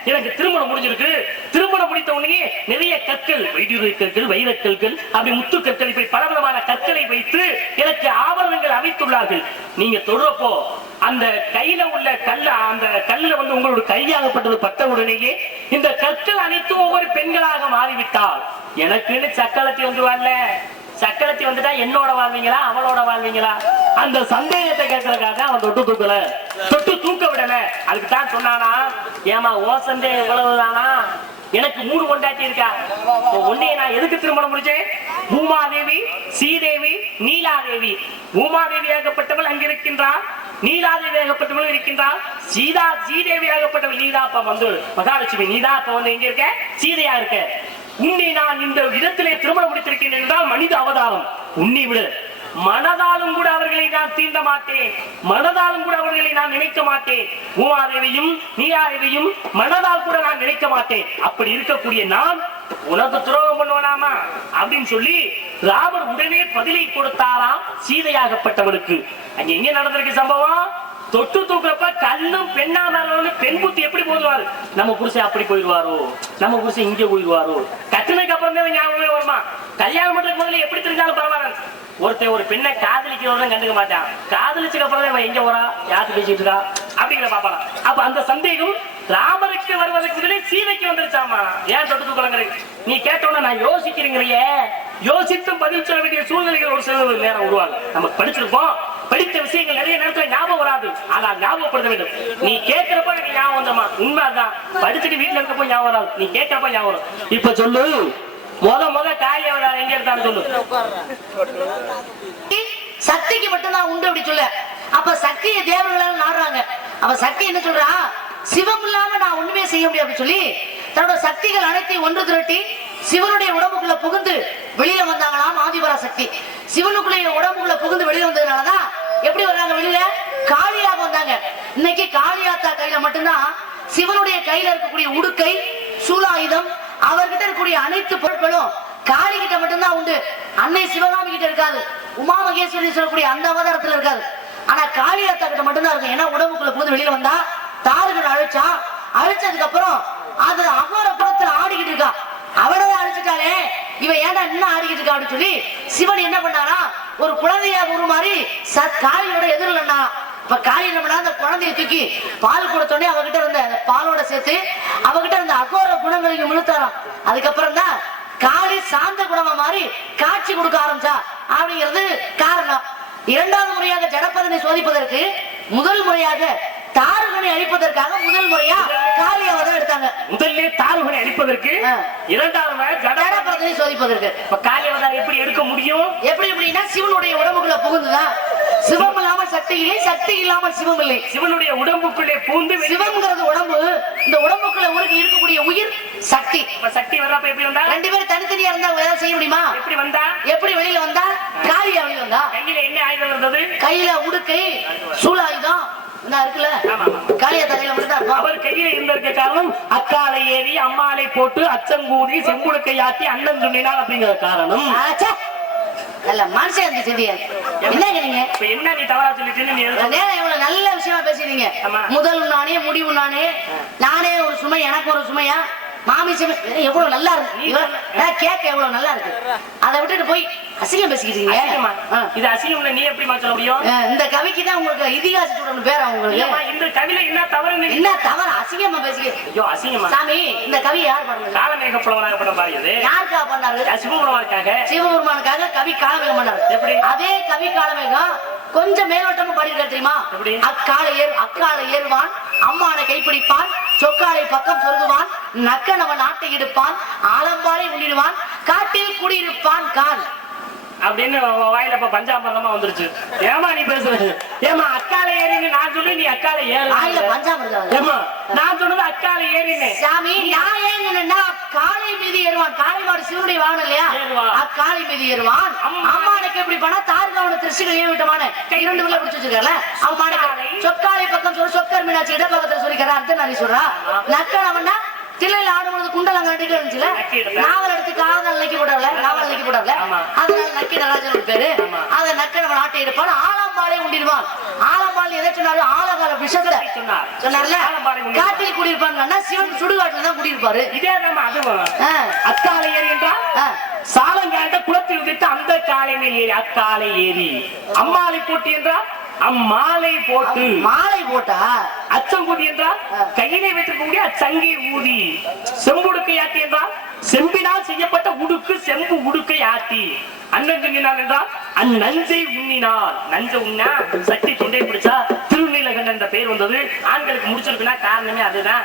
எனக்கு திருமணம் முடிஞ்சிருக்கு. திருமணம் முடித்த உடனே நிறைய கற்கள், வைடூரிய கற்கள், வைரக்கற்கள், அப்படி முத்து கற்கள், இப்படி பலவிதமான கற்களை வைத்து எனக்கு ஆபரணங்கள் அமைத்துள்ளார்கள். நீங்க தொடரப்போ அந்த கையில உள்ள கல்ல அந்த கல்லுல வந்து உங்களோட கையாகப்பட்டது பட்ட உடனேயே இந்த கற்கள் அனைத்தும் ஒவ்வொரு பெண்களாக மாறிவிட்டால் எனக்குன்னு சக்களத்தி வந்துருவான்ல, சக்களத்தி வந்துட்டா என்னோட வாழ்வீங்களா அவளோட வாழ்வீங்களா? அந்த சந்தேகத்தை கேட்கறதுக்காக அவன் தொட்டு தூக்க விடல. அதுக்கு தான் சொன்னானா, ஏமா ஓ சந்தேகம் எவ்வளவுதானா, எனக்கு 3 கொண்டாட்டி இருக்கா, உன்னைய நான் எதுக்கு திருமணம் முடிச்சேன்? பூமாதேவி, சீதேவி, நீலாதேவி. பூமாதேவி ஆகப்பட்டவள் அங்க இருக்கின்றாள், நீலாதேவி ஆகப்பட்டவள் இருக்கின்றாள், சீதேவி ஆகப்பட்டவள் நீதாப்பா வந்து மகாலட்சுமி, நீதா இப்ப வந்து எங்க இருக்க? சீதையா இருக்க. உன்னை நான் இந்த இடத்திலே திருமணம் முடித்திருக்கேன் என்றால் மனித அவதாரம். உன்னை விட மனதாலும் கூட அவர்களை நான் தீண்ட மாட்டேன், மனதாலும் கூட அவர்களை நான் நினைக்க மாட்டேன். பூமாதேவியும் நீலாதேவியும் மனதால் கூட நான் நினைக்க மாட்டேன். அப்படி இருக்கக்கூடிய நான் உனக்கு துரோகம் பண்ணுவனாமா அப்படின்னு சொல்லி ராமர் உடனே பதிலை கொடுத்தாராம் சீதையாகப்பட்டவனுக்கு. அங்க எங்க நடந்திருக்கு சம்பவம்? தொட்டு தூக்குறப்ப கல்லும் பெண்ணா மேல பெண் புத்தி எப்படி போதுவாரு? நம்ம புருஷன் அப்படி போயிடுவாரோ, நம்ம புருஷன் இங்க போயிடுவாரோ, கட்டுனதுக்கு அப்புறம் தான் ஞாபகமே வருமா? கல்யாணம் பண்றதுக்கு முதல்ல எப்படி தெரிஞ்சாலும் பரவாயில்ல. ஒருத்தன் ஒரு பெண்ணை காதலிக்கிறவங்க கண்டுக்க மாட்டான், காதலிச்சுக்கு அப்புறம் தான் எங்க வரா, யாரு பேசிட்டு இருக்கா அப்படிங்கிற பாப்பாளா. அப்ப அந்த சந்தேகம் ராமருக்கு வருவதற்கு முதலே சீதைக்கு வந்துருச்சாமா. ஏன் தொட்டு தூக்கலங்கிறது நீ கேட்டோன்னா நான் யோசிக்கிறீங்களே, யோசித்தும் பதில் சொல்ல வேண்டிய சூழ்நிலைகள் ஒரு சில நேரம் உருவாங்க. நம்ம படிச்சிருப்போம், படித்த விஷயங்கள் நிறைய நேரத்துல ஞாபகம் வராது, ஆனா ஞாபகப்படுத்த வேண்டும். நீ கேட்கிறப்ப எனக்கு ஞாபகம் வந்தமா, உண்மைதான். படிச்சுட்டு வீட்டுல இருக்கப்போ ஞாபகம் வராது, நீ கேட்கிறப்ப ஞாபகம் வரும். இப்ப சொல்லு, முத காய எங்க இருந்தாலும் சொல்லு. சக்திக்கு மட்டும்தான் உண்டு அப்படி சொல்ல. அப்ப சக்தியை தேவர்களால் நாடுறாங்க. அப்ப சக்தி என்ன சொல்றா, சிவம் இல்லாம நான் ஒண்ணுமே செய்ய முடியாது அப்படின்னு சொல்லி தன்னோட சக்திகள் அனைத்தையும் ஒன்று திரட்டி சிவனுடைய உடம்புக்குள்ள புகுந்து வெளியில வந்தாங்களாம் ஆதிபரா சக்தி. சிவனுக்குள்ள உடம்புக்குள்ள புகுந்து வெளியில வந்ததுனாலதான் எப்படி வர்றாங்க வெளியில? காளியாக வந்தாங்க. இன்னைக்கு காளியாத்தா கையில மட்டும்தான் சிவனுடைய கையில இருக்கக்கூடிய உடுக்கை, சூலாயுதம், அவர்கிட்ட இருக்கக்கூடிய அனைத்து பொருட்களும் காளி கிட்ட மட்டும்தான் உண்டு. அன்னை சிவகாமி கிட்ட இருக்காது, உமா மகேஸ்வரி சொல்லக்கூடிய அந்த அவதாரத்துல இருக்காது. ஆனா காளியாத்தா கிட்ட மட்டும்தான் இருக்கும். ஏன்னா உடம்புக்குள்ள புகுந்து வெளியில வந்தா தாருகள் அழிச்சதுக்கு அப்புறம் அது அகோர புறத்துல ஆடிக்கிட்டு இருக்கா. அவனதான் அழிச்சிட்டாலே, இவன் ஏன்டா இன்னும் ஆடிக்கிட்டு இருக்கா அப்படின்னு சொல்லி சிவன் என்ன பண்ணாரா, ஒரு குழந்தையாக உருமாறி காளியோட எதிரில். இப்ப காளி என்ன பண்ணா, அந்த குழந்தைய தூக்கி பால் கொடுத்தோடனே அவகிட்ட இருந்த பாலோட சேர்த்து அவகிட்ட இருந்த அகோர குணங்களுக்கு மிழுத்தாராம். அதுக்கப்புறம் தான் காளி சாந்த குணமா மாறி காட்சி கொடுக்க ஆரம்பிச்சா அப்படிங்கிறது காரணம். இரண்டாவது முறையாக ஜடபதனை சோதிப்பதற்கு, முதல் முறையாக தாருகனை அழிப்பதற்காக முதல் முறையா காளியாவதை எடுத்தாங்க. முதல்ல தாருகனை அழிப்பதற்கு, இரண்டாவது ஜடபதனை சோதிப்பதற்கு. இப்ப காளியாவதை எப்படி எடுக்க முடியும்? எப்படி எப்படின்னா சிவனுடைய உடம்புக்குள்ள புகுந்துதான். சிவம் இல்லாமல் சக்தி இல்லை, சக்தி இல்லாமல் சிவம் இல்லை. சிவனுடைய உடம்புக்குள்ளே பூந்து, சிவம்ங்கிறது உடம்பு, இந்த உடம்புக்குள்ள ஊருக்கு இருக்கக்கூடிய உயிர் சக்தி. சக்தி வர்றப்ப எப்படி வந்தா? ரெண்டு பேரும் தனித்தனியா இருந்தா ஏதாவது செய்ய முடியுமா? எப்படி வந்தா? எப்படி வெளியில வந்தா? காளியா வெளியில வந்தா. கையில என்ன ஆயுதம் இருந்தது? கையில உடுக்கை, சூலாயுதம் இருக்குல்ல, காளியா தலையில மட்டும் இருக்கும். அவர் கையில இருந்திருக்க காரணம் அக்காலை ஏறி அம்மாலை போட்டு அச்சங்கூடி செங்குடுக்கையாட்டி அண்ணன் துணினார் அப்படிங்கிற காரணம். நல்ல மனுஷன் இருந்து செடியா என்னங்க நீங்க? என்ன நீ தவறா சொல்லிட்டு நீ இவ்வளவு நல்ல விஷயமா பேசுறீங்க. முதல் நானே முடிவு நானே, நானே ஒரு சுமை எனக்கு ஒரு சுமையா, மாமி சுமை எவ்வளவு நல்லா இருக்கு, கேட்க எவ்வளவு நல்லா இருக்கு. அதை விட்டுட்டு போய் அசிங்கம் பேசிக்கிட்டீங்க. இது அசிங்கம் நீ எப்படி சொல்ல முடியும்? இந்த கவிக்கு தான் உங்களுக்கு இதிகாசத்துடன் பேர் உங்களுக்கு. இந்த கவில என்ன தவறு? என்ன தவறு? அசிங்கமா பேசிக்க. ஐயோ அசிங்கமா. சாமி, இந்த கவி யார் பண்ணது? காலமேக புலவனாக படம் பாடியது. யாருக்கா பண்ணாரு? சிவபெருமானுக்காக. சிவபெருமானுக்காக கவி காலமேகம் பண்ணாரு. எப்படி? அதே கவி காலமேகம் கொஞ்சம் மேலோட்டமா பாடியிருக்காரு தெரியுமா? அக்காலை ஏறுவான், அம்மானை கைப்பிடிப்பான், சொக்காலை பக்கம் சொருகுவான், நக்கனவன் நாட்டை எடுப்பான், ஆலம்பாலை உள்ளிடுவான், காட்டில் குடியிருப்பான் கான் அப்படின்னு வாயில இப்ப பஞ்சாமிரதமா வந்துருச்சு. ஏமா நீ பேசுறது? ஏமா அக்கால ஏறின்னு நான் சொல்லி நீ அக்கால ஏறு. வாயில பஞ்சாமிரதம். ஏமா நான் சொன்னது அக்கால ஏறினே. சாமி, நான் ஏறினா காளை மீது ஏறுவான். காளை மாடு சிவனுடைய வாகனம் இல்லையா? அக்காளை மீது ஏறுவான். அம்மானுக்கு எப்படி பண்ணா தார்காவன திருச்சிகள் ஏவிட்டமான இரண்டு உள்ள பிடிச்சு வச்சிருக்கல. அம்மானுக்கு சொக்காலை பக்கம் சொல்லி சொக்கர் மீனாட்சி இட பக்கத்துல சொல்லிக்கிறா. அர்த்தம் நான் சொல்றா நக்கனவன்னா தில்லையில ஆடும்போது குண்டலம் கட்டிட்டு இருந்துச்சுல, நாவல் எடுத்து காவல் நக்கி போடல, நாவல் நக்கி போடல, அதனால நக்கி நடராஜன் பேரு. அதை நக்கனவன் ஆட்டை எடுப்பான், ஆலம்பாலை உண்டிடுவான். ஆலம்பாலை எதை சொன்னாரு? ஆலகால விஷத்தை சொன்னார்ல. காட்டில் குடியிருப்பாங்கன்னா சிவன் சுடுகாட்டுல தான் குடியிருப்பாரு. இதே அக்காலை ஏறி என்றால் சாலங்காட்ட குளத்தில் உதித்து அந்த காலை மேல் ஏறி அக்காலை ஏறி. அம்மாலை போட்டி என்றால் அம்மாலை போட்டு மாலை போட்டா அச்சங்கூதி என்றால் கையிலே வைத்திருக்கக்கூடிய அச்சங்கை ஊதி, செம்புடுக்கை ஆட்டி என்றால் செம்பினால் செய்யப்பட்ட உடுக்கு செம்பு உடுக்கை ஆட்டி, அண்ணன் தங்கினான் என்றால் அந்நஞ்சை உண்ணினான். நஞ்ச உண்ணா சக்தி தொண்டை பிடிச்சா திருநீலகண்டன் என்ற பெயர் வந்தது. ஆண்களுக்கு முடிச்சிருக்குன்னா காரணமே அதுதான்.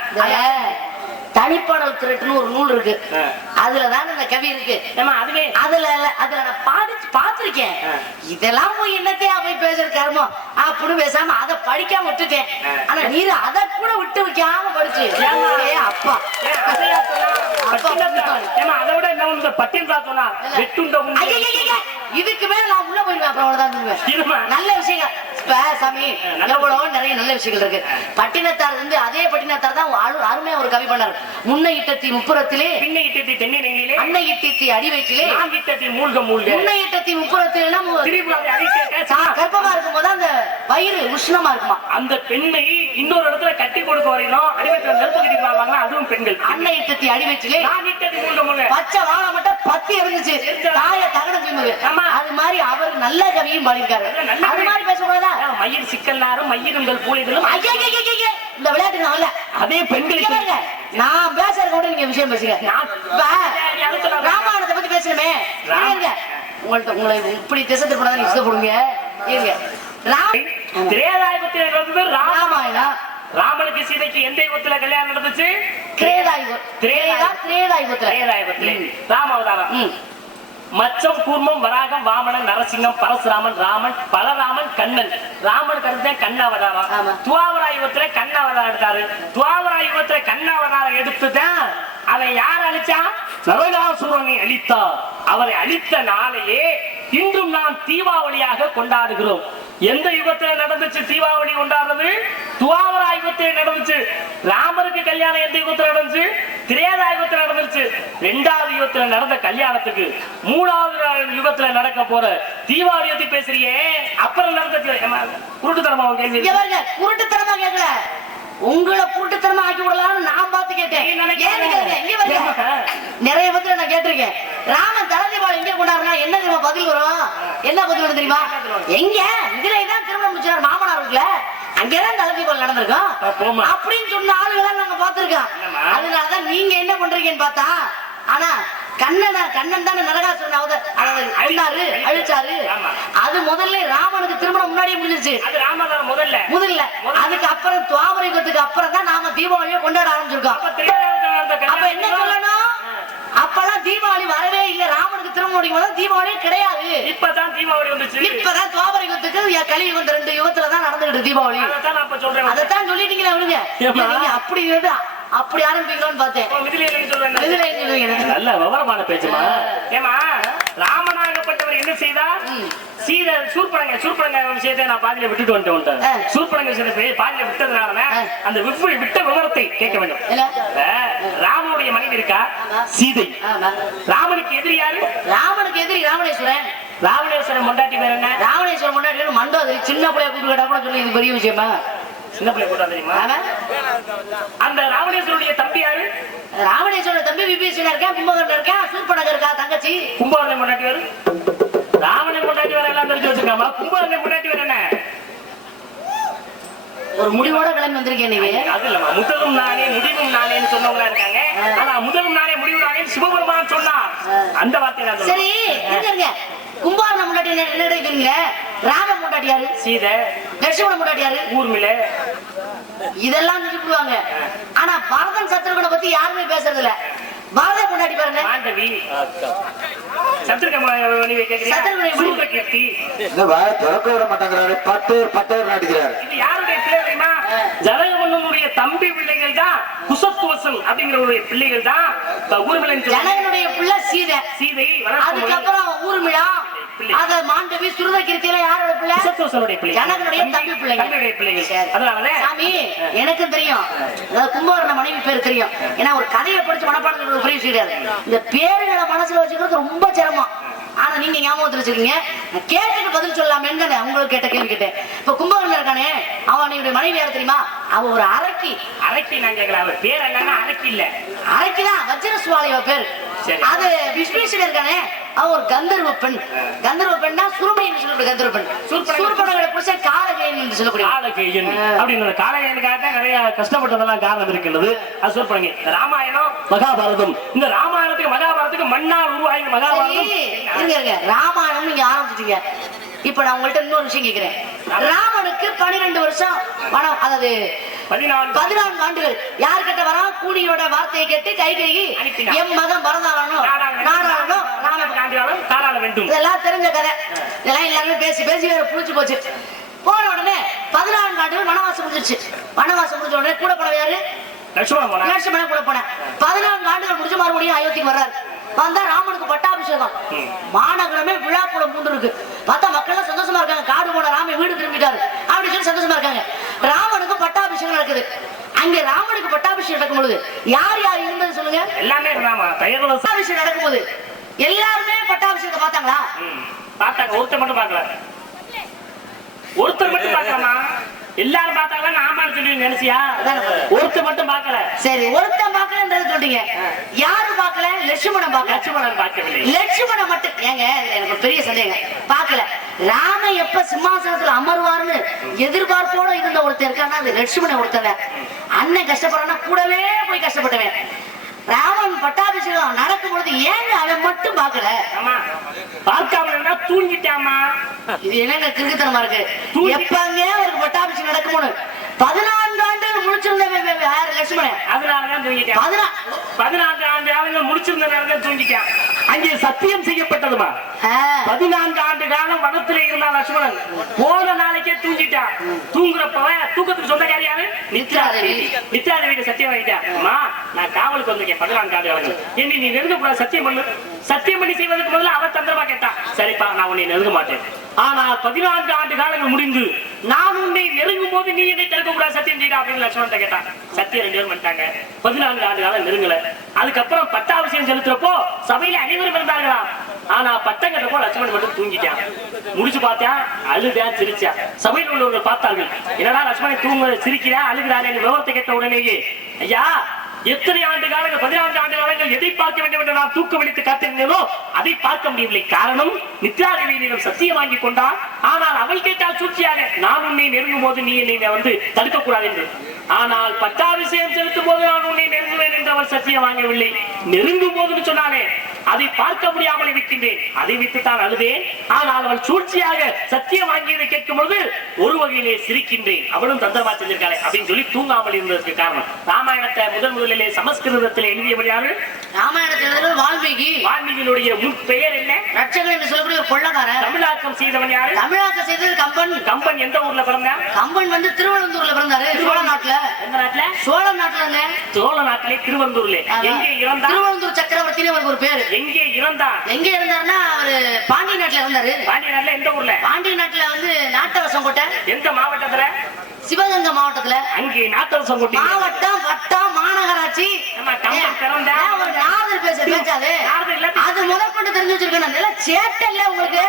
தனிப்பாடல் திரட்டுன்னு ஒரு நூல் இருக்கு, அதுலதான் இந்த கவி இருக்கு. அதுவே அதுல நான் பாத்திருக்கேன். இதெல்லாம் போய் என்னத்தையா போய் பேசுற கர்மம் அப்படின்னு பேசாம அதை படிக்காம விட்டுட்டேன். ஆனா நீர் அதை கூட விட்டு வைக்காம படிச்சு அப்பா அதோட என்ன பட்டியல் தான் சொன்னா இதுக்கு மேல நான் உள்ள போயிருவேன். அப்புறம் அவ்வளவுதான் நல்ல விஷயங்கள். இப்ப சாமி எவ்வளவோ நிறைய நல்ல விஷயங்கள் இருக்கு. பட்டினத்தார் வந்து அதே பட்டினத்தார் தான் அருமையா ஒரு கவி பண்ணார். முன்னை இட்டத்தி முப்புறத்திலே பின்னை இட்டத்தி தென்னிலே அன்னை இட்டத்தி அடி வயிற்றிலே நான் இட்டத்தி மூழ்க மூழ்க முன்னை இட்டத்தி முப்புறத்திலே கர்ப்பமா இருக்கும் போது அந்த வயிறு உஷ்ணமா இருக்குமா. அந்த பெண்ணை இன்னொரு இடத்துல கட்டி கொடுக்க வரையிலும் அடிவயத்துல நெருப்பு கட்டி பாருவாங்க. அதுவும் பெண்கள். அன்னை இட்டத்தி அடி வயிற்றிலே நான் இட்டத்தி மூழ்க மூழ்க பச்சை வாழை மட்டும் பத்தி இருந்துச்சு, தாய தகனம் செய்யுது. அது மாதிரி அவர் நல்ல கவியும் பாடியிருக்காரு. அது மாதிரி பேசக்கூடாதா? மயிர் சிக்கல்லாரும் மயிருங்கள் பூலிகளும் இந்த விளையாட்டு நான் அதே பெண்களுக்கு நான் பேசுறது கூட நீங்க விஷயம் பேசுங்க. ராமாயணத்தை பத்தி பேசணுமே. உங்கள்ட்ட உங்களை இப்படி திசை திருப்பி நீங்க இஷ்டப்படுங்க. ராமாயணம் ராமனுக்கு சீதைக்கு எந்த யுகத்துல கல்யாணம் நடந்துச்சு? ராமாவதாரம். மச்சம் கூர்மம் வராகம் வாமனன் நரசிங்கம் பரசுராமன் ராமன் பலராமன் கண்ணன். ராமனுக்கு அடுத்த கண்ணாவதாரம். துவாவராயுகத்துல கண்ணாவதாரம் எடுத்தாரு. துவாவராயுகத்துல கண்ணாவதாரம் எடுத்துதான் அதை யார் அழிச்சா? நரகாசுரனை அழித்தார். அவரை அழித்த நாளையே இன்றும் நாம் தீபாவளியாக கொண்டாடுகிறோம். எந்த யுகத்துல நடந்துச்சு தீபாவளி கொண்டாடுறது? துவாவரா யுகத்தில் நடந்துச்சு. ராமருக்கு கல்யாணம் எந்த யுகத்துல நடந்துச்சு? திரேதா யுகத்துல நடந்துச்சு. 2வது யுகத்துல நடந்த கல்யாணத்துக்கு 3வது யுகத்துல நடக்க போற தீபாவளி பேசுறியே, அப்புறம் நடந்த குருட்டுத்தனமா கேள்வி. குருட்டுத்தனமா கேட்கல, உங்களை கூட்டுத்தனமா ஆக்கி விடலாம்னு நான் பார்த்து கேட்டேன். நிறைய பத்திர நான் கேட்டிருக்கேன். ராமன் தலதீபாவளி எங்க கொண்டாடுறா என்ன தெரியுமா பதில் வரும்? என்ன பதில் வரும் தெரியுமா? எங்க இதுலதான் திருமணம் முடிச்சார் மாமனார் வீட்டுல, அங்கேதான் தலதீபாவளி நடந்திருக்கோம் அப்படின்னு சொன்ன ஆளுகளை நாங்க பார்த்திருக்கோம். அதனாலதான் நீங்க என்ன பண்றீங்கன்னு பார்த்தா, ஆனா கண்ணன் தானே நரகாசுரன் அழிச்சாரு. அது முதல்ல ராமனுக்கு திருமணம் முன்னாடியே முடிஞ்சிருச்சு. முதல்ல அதுக்கு அப்புறம் துவாபர யுகத்துக்கு அப்புறம் தான் நாம தீபாவளியை கொண்டாட ஆரம்பிச்சிருக்கோம். அப்ப என்ன சொல்லணும்? அப்பெல்லாம் தீபாவளி வரவே இல்லை. ராமனுக்கு திருமணம் முடிக்கும் தீபாவளியே கிடையாது. இப்பதான் தீபாவளி வந்துச்சு. இப்பதான் துவாபர யுகத்துக்கு கலியுகம் 2 யுகத்துல தான் நடந்துகிட்டு தீபாவளி. அதைத்தான் சொல்லிட்டீங்களா? விடுங்க, அப்படி ஆரம்பிக்கலாம்னு பார்த்தேன். நல்ல விவரமான பேச்சுமா. ஏமா ராமனாகப்பட்டவர் என்ன செய்தார்? சீதை சூர்பனங்க விஷயத்தை நான் பாதியில விட்டுட்டு வந்துட்டேன். சூர்பனங்க விஷயத்தை பாதியில விட்டதுனால அந்த விட்ட விவரத்தை கேட்க வேண்டும். ராமனுடைய மனைவி இருக்கா சீதை. ராமனுக்கு எதிரி யாரு? ராமனுக்கு எதிரி ராவணேஸ்வரன். ராவணேஸ்வரன் முண்டாட்டி பேர் என்ன? ராவணேஸ்வரன் முண்டாட்டி மண்டோதரி. சின்ன பிள்ளைய கூப்பிட்டு கேட்டா கூட சொல்லி இது பெரிய விஷயமா? சின்ன பிள்ளை கூட தெரியுமா? அந்த ராவணேஸ்வருடைய தம்பி யாரு? ராவணேஸ்வரர் தம்பி விபீஷணன் இருக்கா, கும்பகர்ணன் இருக்கா, சூர்பனகர் இருக்கா தங்கச்சி. கும்பகர்ணன் முன்னாடி வரும். ராவணன் முன்னாடி வர எல்லாம் தெரிஞ்சு வச்சிருக்காமா. கும்பகர்ணன் முன்னாடி வர என்ன? ஒரு முடிவோட கிளம்பி வந்திருக்கேன் நீங்க. அது இல்லமா, முதலும் நானே முடிவும் நானேன்னு சொன்னவங்களா இருக்காங்க. ஆனா முதலும் நானே முடிவு நானே சிவபெருமான் சொன்னா அந்த வார்த்தை தான். சரி இருங்க, கும்பகர்ணன் முன்னாடி என்ன எடுக்கிறீங்க? ராமன் முன்னாடி யாரு? சீதை. லட்சுமணன் முன்னாடி யாரு? ஊர்மிள. இதெல்லாம் சொல்லுவாங்க. ஆனா பரதன் சத்ருகனை பத்தி யாருமே பேசுறது இல்ல. பரதன் முன்னாடி பாருங்க. மாண்டவி. சத்ருகனை சூரகீர்த்தி. இந்த வாய் திறக்க விட மாட்டேங்கிறாரு. பட்டேர் நடிக்கிறாரு. இது யாருடைய பிள்ளை தெரியுமா? ஜனகனுடைய தம்பி பிள்ளைகள் தான் குசத்துவசன் அப்படிங்கிற ஒரு பிள்ளைகள் தான் ஊர்மிளன். ஜனகனுடைய பிள்ளை சீதை. அதுக்கப்புறம் ஊர்மிளா, அத மாண்டவி, சுருதகீர்த்தி யாரோட பிள்ளை? குசத்துவசனுடைய பிள்ளை, ஜனகனுடைய தம்பி பிள்ளைகள். அதனால சாமி எனக்கு தெரியும், கும்பகர்ண மனைவி பேர் தெரியும். ஏன்னா ஒரு கதையை படிச்சு மனப்பாடம் புரிய செய்யாது. இந்த பேருகளை மனசுல வச்சுக்கிறது ரொம்ப சிரமம். ஆனா நீங்க ஞாபகத்துல வச்சிருக்கீங்க. கேட்டுட்டு பதில் சொல்லாம உங்களுக்கு கேட்ட கேள்வி கேட்டேன். இப்ப கும்பகர்ணன் இருக்கானே, அவன் நீங்க மனைவி யாரு தெரியுமா? அவ ஒரு அரக்கி. நான் கேட்கல, அவ பேர் என்னன்னா அரக்கி இல்ல. அரக்கிதான் வஜ்ர சுவாலி பேர். சரி. அது விஸ்வேஸ்வரர் இருக்கானே அவன் ஒரு கந்தர்வ பெண். கந்தர்வ பெண்ணா சுருமை என்று சொல்லக்கூடிய கந்தர்வ பெண். சூர்பனகோட புருஷன் காலகேயன் என்று சொல்லக்கூடிய காலகேயன் அப்படின்னு காலகேயனுக்காக நிறைய கஷ்டப்பட்டதெல்லாம் காரணம் இருக்கின்றது. அது சூர்பனகை. ராமாயணம் மகாபாரதம், இந்த ராமாயணத்துக்கு மகாபாரதத்துக்கு மண்ணால் உருவாகி மகாபாரதம். இருங்க ராமாயணம் நீங்க ஆரம்பிச்சிட்டீங்க. இப்ப நான் உங்கள்ட்ட இன்னொரு விஷயம் கேட்கிறேன். ராமனுக்கு 12 வருஷம் வனம், அதாவது 14 ஆண்டுகள் யார் கிட்ட வரா? கூனியோட வார்த்தையை கேட்டு கைகேயி எம் மகன் பரந்தாளனும் நாடாளனும் தாராள வேண்டும். இதெல்லாம் தெரிஞ்ச கதை. இதெல்லாம் எல்லாருமே பேசி பேசி புடிச்சு போச்சு. போன உடனே 14 ஆண்டுகள் வனவாசம் முடிஞ்சிருச்சு. வனவாசம் முடிஞ்ச உடனே கூட போன யாரு? லட்சுமணன் கூட போன. 14 ஆண்டுகள் முடிஞ்ச மறுபடியும் அயோத்திக்கு வர்றாரு. வந்தா ராமனுக்கு பட்டாபிஷேகம். மாநகரமே விழா குளம் பூண்டு இருக்கு. பார்த்தா மக்கள் எல்லாம் சந்தோஷமா இருக்காங்க. காடு போன ராம வீடு திரும்பிட்டாரு அப்படின்னு சொல்லி சந்தோஷமா இருக்காங்க. ராமனுக்கு பட்டாபிஷேகம் நடக்குது. அங்க ராமனுக்கு பட்டாபிஷேகம் நடக்கும் பொழுது யார் யார் இருந்தது சொல்லுங்க? எல்லாமே பட்டாபிஷேகம் நடக்கும் போது எல்லாருமே பட்டாபிஷேகத்தை பார்த்தாங்களா? பார்த்தாங்க. ஒருத்தர் மட்டும் பார்க்கல. ஒருத்தர் மட்டும் பார்க்கலாமா? எல்லாரும் பார்த்தாலும் ஆமான்னு சொல்லி நினைச்சியா? ஒருத்தர் மட்டும் பார்க்கல. சரி, ஒருத்தன் பார்க்கலன்றது சொல்றீங்க. யாரு பார்க்கல? லட்சுமணன் பார்க்கல. லட்சுமணன் பார்க்கவில்லை. லட்சுமணன் மட்டும் ஏங்க, எனக்கு ஒரு பெரிய சந்தேகம். பார்க்கல. ராம எப்ப சிம்மாசனத்துல அமர்வாருன்னு எதிர்பார்ப்போட இருந்த ஒருத்தர் இருக்கானா, அது லட்சுமணன் ஒருத்தவன். அண்ணன் கஷ்டப்படுறான்னா கூடவே போய் கஷ்டப்பட்டவன். ராமன் பட்டாபிஷேகம் நடக்கும் பொழுது ஏங்க அவன் மட்டும் பார்க்கல? பார்க்காம இருந்தா தூங்கிட்டாமா. இது என்னங்க கிறுக்குத்தனமா இருக்கு. எப்பங்க அவருக்கு பட்டாபிஷேகம் நடக்கும்னு 14 ஆண்டு முடிச்சிருந்த லட்சுமணன். அதனாலதான் தூங்கிட்டான். 14 ஆண்டு ஆளுங்க முடிச்சிருந்த நேரம் தூங்கிட்டான். அங்கே சத்தியம் செய்யப்பட்டதுமா. 14 ஆண்டு காலம் வனத்திலே இருந்தா லட்சுமணன். போன நாளைக்கே தூங்கிட்டான். தூங்குறப்ப தூக்கத்துக்கு சொந்தக்காரி யாரு? நித்ராதேவி. நித்ராதேவி சத்தியம் வாங்கிட்டான். அம்மா, நான் காவலுக்கு வந்திருக்கேன் 14 ஆண்டு காலம். என்ன நீ நெருங்க கூடாது, சத்தியம் பண்ணு. சத்தியம் பண்ணி செய்வதற்கு முதல்ல அவ தந்திரமா கேட்டான். சரிப்பா, நான் உன்னை நெருங்க மாட்டேன். ஆனால் 14 ஆண்டு காலங்கள் முடிந்து நான் உன்னை நெருங்கும் போது நீ என்னை தடுக்க கூடாது, சத்தியம் செய்தா அப்படின்னு லட்சுமணன் கேட்டான். சத்தியம் 2 பேரும் பண்ணிட்டாங்க. 14 ஆண்டு காலம் நெருங்கல. அதுக்கப்புறம் பட்டாபிஷேகம் செலுத்துறப்போ சபையில அனைவரும் இருந்தார்களா. ஆனா பட்டம் கட்டப்போ லட்சுமணன் மட்டும் தூங்கிட்டான். முடிச்சு பார்த்தா அழுதா சிரிச்சா. சபையில் உள்ளவர்கள் பார்த்தார்கள். என்னடா லட்சுமணன் தூங்க சிரிக்கிறா அழுகிறாரு விவரத்தை கேட்ட உடனேயே, ஐயா எத்தனை ஆண்டு காலங்கள் 14 ஆண்டு காலங்கள் எதை பார்க்க வேண்டும் என்று நான் தூக்கம் விழித்து காத்திருந்தேனோ அதை பார்க்க முடியவில்லை. காரணம் நித்ராதேவியிடம் சத்தியம் வாங்கி கொண்டான். ஆனால் அவள் கேட்டால் சூழ்ச்சியாக நான் உன்னை நெருங்கும் போது நீ என்னை வந்து தடுக்க கூடாது என்று. ஆனால் பட்டாபிஷேகம் செலுத்தும் போது நான் உன்னை நெருங்குவேன் என்று அவள் சத்தியம் வாங்கவில்லை. நெருங்கும் போதுன்னு சொன்னாலே அதை பார்க்க முடியாமல் இருக்கின்றேன். அதை விட்டுத்தான் அழுதேன். ஆனால் அவள் சூழ்ச்சியாக சத்தியம் வாங்கியதை கேட்கும் பொழுது ஒரு வகையிலே சிரிக்கின்றேன். அவளும் தந்திரமா செஞ்சிருக்காளே அப்படின்னு சொல்லி தூங்காமல் இருந்ததற்கு காரணம். ராமாயணத்தை முதலிலே சமஸ்கிருதத்தில் எழுதியபடியாரு ராமாயணத்தில் வால்மீகி. வால்மீகியுடைய பெயர் என்ன? ரட்சகன் என்று சொல்லக்கூடிய கொள்ளக்காரன். தமிழாக்கம் செய்தவன் யாரு? தமிழாக்கம் செய்தது கம்பன். கம்பன் எந்த ஊர்ல பிறந்தான்? கம்பன் வந்து திருவனந்தூர்ல பிறந்தாரு. சோழ நாட்டுல. எந்த நாட்டுல? சோழ நாட்டுல. சோழ நாட்டிலே திருவனந்தூர்ல. எங்கே இறந்தார்? திருவனந்தூர் சக்கரவர்த்தின்னு அவருக்கு ஒரு பேரு. எங்கே இறந்தார்? எங்க இருந்தாருன்னா அவரு பாண்டிய நாட்டுல இருந்தாரு. பாண்டிய நாட்டுல எந்த ஊர்ல? பாண்டிய நாட்டுல வந்து நாட்டரசம் கோட்டை. எந்த மாவட்டத்துல? சிவகங்கை மாவட்டத்துல. அங்கே நாட்டரசம் கோட்டை. மாவட்டம், வட்டம், மாநகராட்சி. ஒரு நார்தல் பேச்சாது. அது முதற்கொண்டு தெரிஞ்சு வச்சிருக்கேன். சேட்டை இல்ல உங்களுக்கு.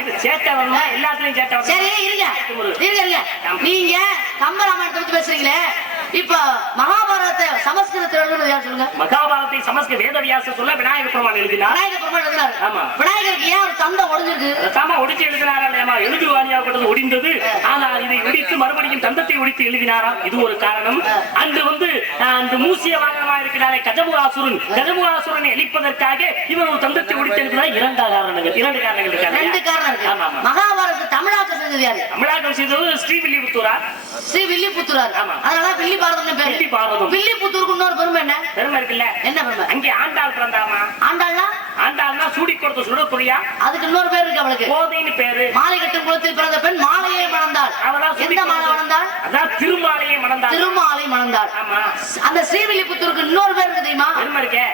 இது சேட்டை வரணும். எல்லாத்துலயும் சேட்டை வரணும். சரி இருங்க. நீங்க கம்பராமாயணத்தை பத்தி பேசுறீங்களே, இப்ப மகாபாரதத்தை சமஸ்கிருதத்தில் எழுதுனது யார் சொல்லுங்க? மகாபாரதத்தை சமஸ்கிருத வேதவியாச சொல்ல விநாயகர் பெருமான் எழுதினார். விநாயகர் பெருமான் எழுதினார். ஆமா. விநாயகருக்கு ஏன் ஒரு தந்தை ஒடிஞ்சிருக்கு? தாமா ஒடிச்சு எழுதினாரா இல்லையா? எழுதுவாணியாகப்பட்டது ஒடிந்தது. ஆனால் இதை ஒடித்து மறுபடியும் தந்தத்தை ஒடித்து எழுதினாராம். இது ஒரு காரணம். அன்று வந்து அந்த மூசிய வாகனமா இருக்கிறாரே கஜமுகாசுரன், கஜமுகாசுரனை அழிப்பதற்காக இவர் ஒரு தந்தத்தை ஒடித்து எழுதினார். 2 காரணங்கள் இருக்காங்க. 2 காரணம் இருக்கு. மகாபாரதத்தை தமிழாக்கம் செஞ்சது யாரு? தமிழாக்கம் செய்தது ஸ்ரீவில்லிபுத்தூரார். ஸ்ரீவில்லிபுத்தூரார். அதனால வில்லி பாரதம்னு பேரு. வில்லி பாரதம். வில்லிபுத்தூருக்கு இன்னொரு பெருமை என்ன? பெருமை இருக்குல்ல. என்ன பெருமை? அங்கே ஆண்டாள் பிறந்தாமா. ஆண்டாள்னா? ஆண்டாள்னா சூடி கொடுத்த சுடக்குரியா. அதுக்கு இன்னொரு பேர் இருக்கு அவளுக்கு. கோதைன்னு பேரு. மாலை கட்டும் குலத்தில் பிறந்த பெண் மாலையை மணந்தாள். எந்த மாலை மணந்தாள்? அதான் திருமாலையை மணந்தாள். திருமாலை மணந்தாள். ஆமா. அந்த ஸ்ரீவில்லிபுத்தூருக்கு இன்னொரு பேர் இருக்கு தெரியுமா? பெருமை இருக்கே.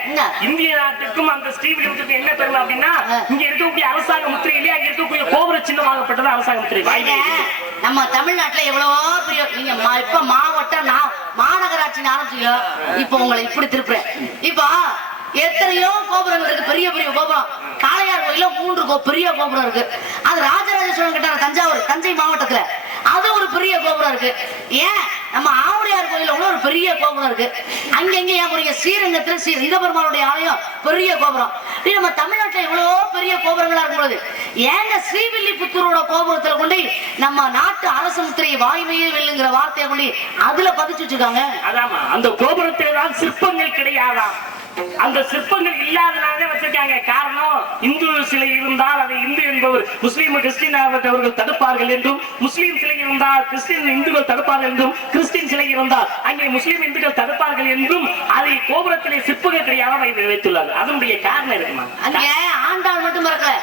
இந்திய நாட்டுக்கும் அந்த ஸ்ரீவில்லிபுத்தூருக்கு என்ன பெருமை அப்படின்னா, இங்க இருக்கக்கூடிய அரசாங்க முத்திரையிலே அங்க இருக்கக்கூடிய கோபுர சின்னமாகப்பட்டது அரசாங்க முத்திரை. நம்ம தமிழ்நாட்டுல எவ்வளவோ பெரிய நீங்க இப்ப மாவட்டம் மாநகராட்சி ஆரம்பிச்சீங்க. இப்ப உங்களை இப்படி திருப்புறேன். இப்ப எத்தனையோ கோபுரங்கள் இருக்கு. பெரிய பெரிய கோபுரம். காளையார் கோயில 3 பெரிய கோபுரம் இருக்கு. அது ராஜராஜ சோழன் கிட்ட தஞ்சாவூர், தஞ்சை மாவட்டத்துல அது ஒரு பெரிய கோபுரம் இருக்கு. ஏன் நம்ம ஆவுடையார் கோயில்ல உள்ள ஒரு பெரிய கோபுரம் இருக்கு. அங்க எங்க ஏன் போறீங்க? ஸ்ரீரங்கத்துல ஸ்ரீ லிங்கபெருமானுடைய ஆலயம் பெரிய கோபுரம். நம்ம தமிழ்நாட்டுல இவ்வளவு பெரிய கோபுரங்களா இருக்கும்போது ஏங்க ஸ்ரீவில்லிபுத்தூரோட கோபுரத்துல கொண்டு நம்ம நாட்டு அரசு முத்திரை வாய்மையே வெல்லுங்கிற வார்த்தையை கொண்டு அதுல பதிச்சு வச்சிருக்காங்க. அதாமா அந்த கோபுரத்திலே தான் சிற்பங்கள் கிடையாதா? அந்த சிற்பங்கள் இல்லாதனாலே வச்சிருக்காங்க. காரணம் இந்து சிலை இருந்தால் அதை இந்து என்பவர் முஸ்லீம் கிறிஸ்டின் அவர்கள் தடுப்பார்கள் என்றும், முஸ்லீம் சிலை இருந்தால் கிறிஸ்டின் இந்துக்கள் தடுப்பார்கள் என்றும், கிறிஸ்டின் சிலை இருந்தால் அங்கே முஸ்லீம் இந்துக்கள் தடுப்பார்கள் என்றும் அதை கோபுரத்திலே சிற்பங்கள் கிடையாத வைத்துள்ளார்கள். அதனுடைய காரணம் இருக்குமா? அங்கே ஆண்டாள் மட்டும் இருக்கல,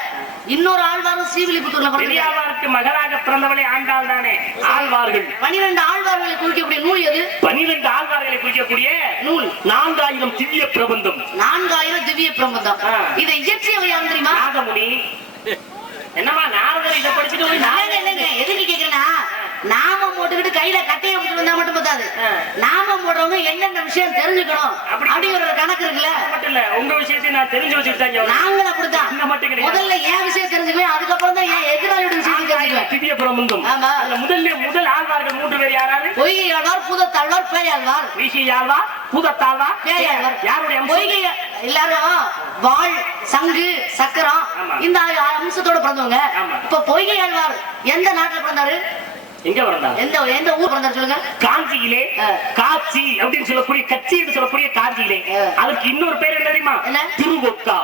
இன்னொரு ஆழ்வாரும் ஸ்ரீவில்லிபுத்தூர்ல பெரியாழ்வாருக்கு மகளாக பிறந்தவளை ஆண்டாள் தானே. ஆழ்வார்கள் 12 ஆழ்வார்களை குறிக்கக்கூடிய நூல் எது? 12 ஆழ்வார்களை குறிக்கக்கூடிய நூல் 4000 திவ்ய பிரபந்தம். 4000 திவ்ய பிரபந்தம். இதை இயற்றியவர் யார் தெரியுமா? நாகமுனி. என்னமா நாரதர் இதை படிச்சுட்டு எதுக்கு கேக்குறேன்னா, நாமம் போட்டுக்கிட்டு கையில கட்டையை விட்டு வந்தா மட்டும் பத்தாது. நாமம் போடுறவங்க என்னென்ன விஷயம் தெரிஞ்சுக்கணும் அப்படிங்கிற கணக்கு இருக்குல்ல. மட்டும் இல்ல, உங்க விஷயத்தை நான் தெரிஞ்சு வச்சுக்கிட்டேன். நாங்களும் அப்படித்தான். முதல்ல என் விஷயம் தெரிஞ்சுக்குவேன், அதுக்கப்புறம் தான் என் எதிராளியோட விஷயத்தை தெரிஞ்சுக்குவேன். திவ்ய பிரபந்தம். முதல் ஆழ்வார்கள் 3 பேர் யாராரு? பொய்கை ஆழ்வார், பூதத்தாழ்வார், பேயாழ்வார். பொய்கை ஆழ்வார், பூதத்தாழ்வார், பேயாழ்வார். யாருடைய பொய்கை எல்லாரும் வாள், சங்கு, சக்கரம் இந்த அம்சத்தோட பிறந்தவங்க. இப்ப பொய்கை ஆழ்வார் எந்த நாட்டுல பிறந்தாரு? எங்க பிறந்தாரு? எந்த ஊர் பிறந்தாரு சொல்லுங்க? காஞ்சியிலே. காட்சி அப்படின்னு சொல்லக்கூடிய கட்சி என்று சொல்லக்கூடிய காஞ்சியிலே. அதுக்கு இன்னொரு பேர் என்ன தெரியுமா? திருவொக்கா.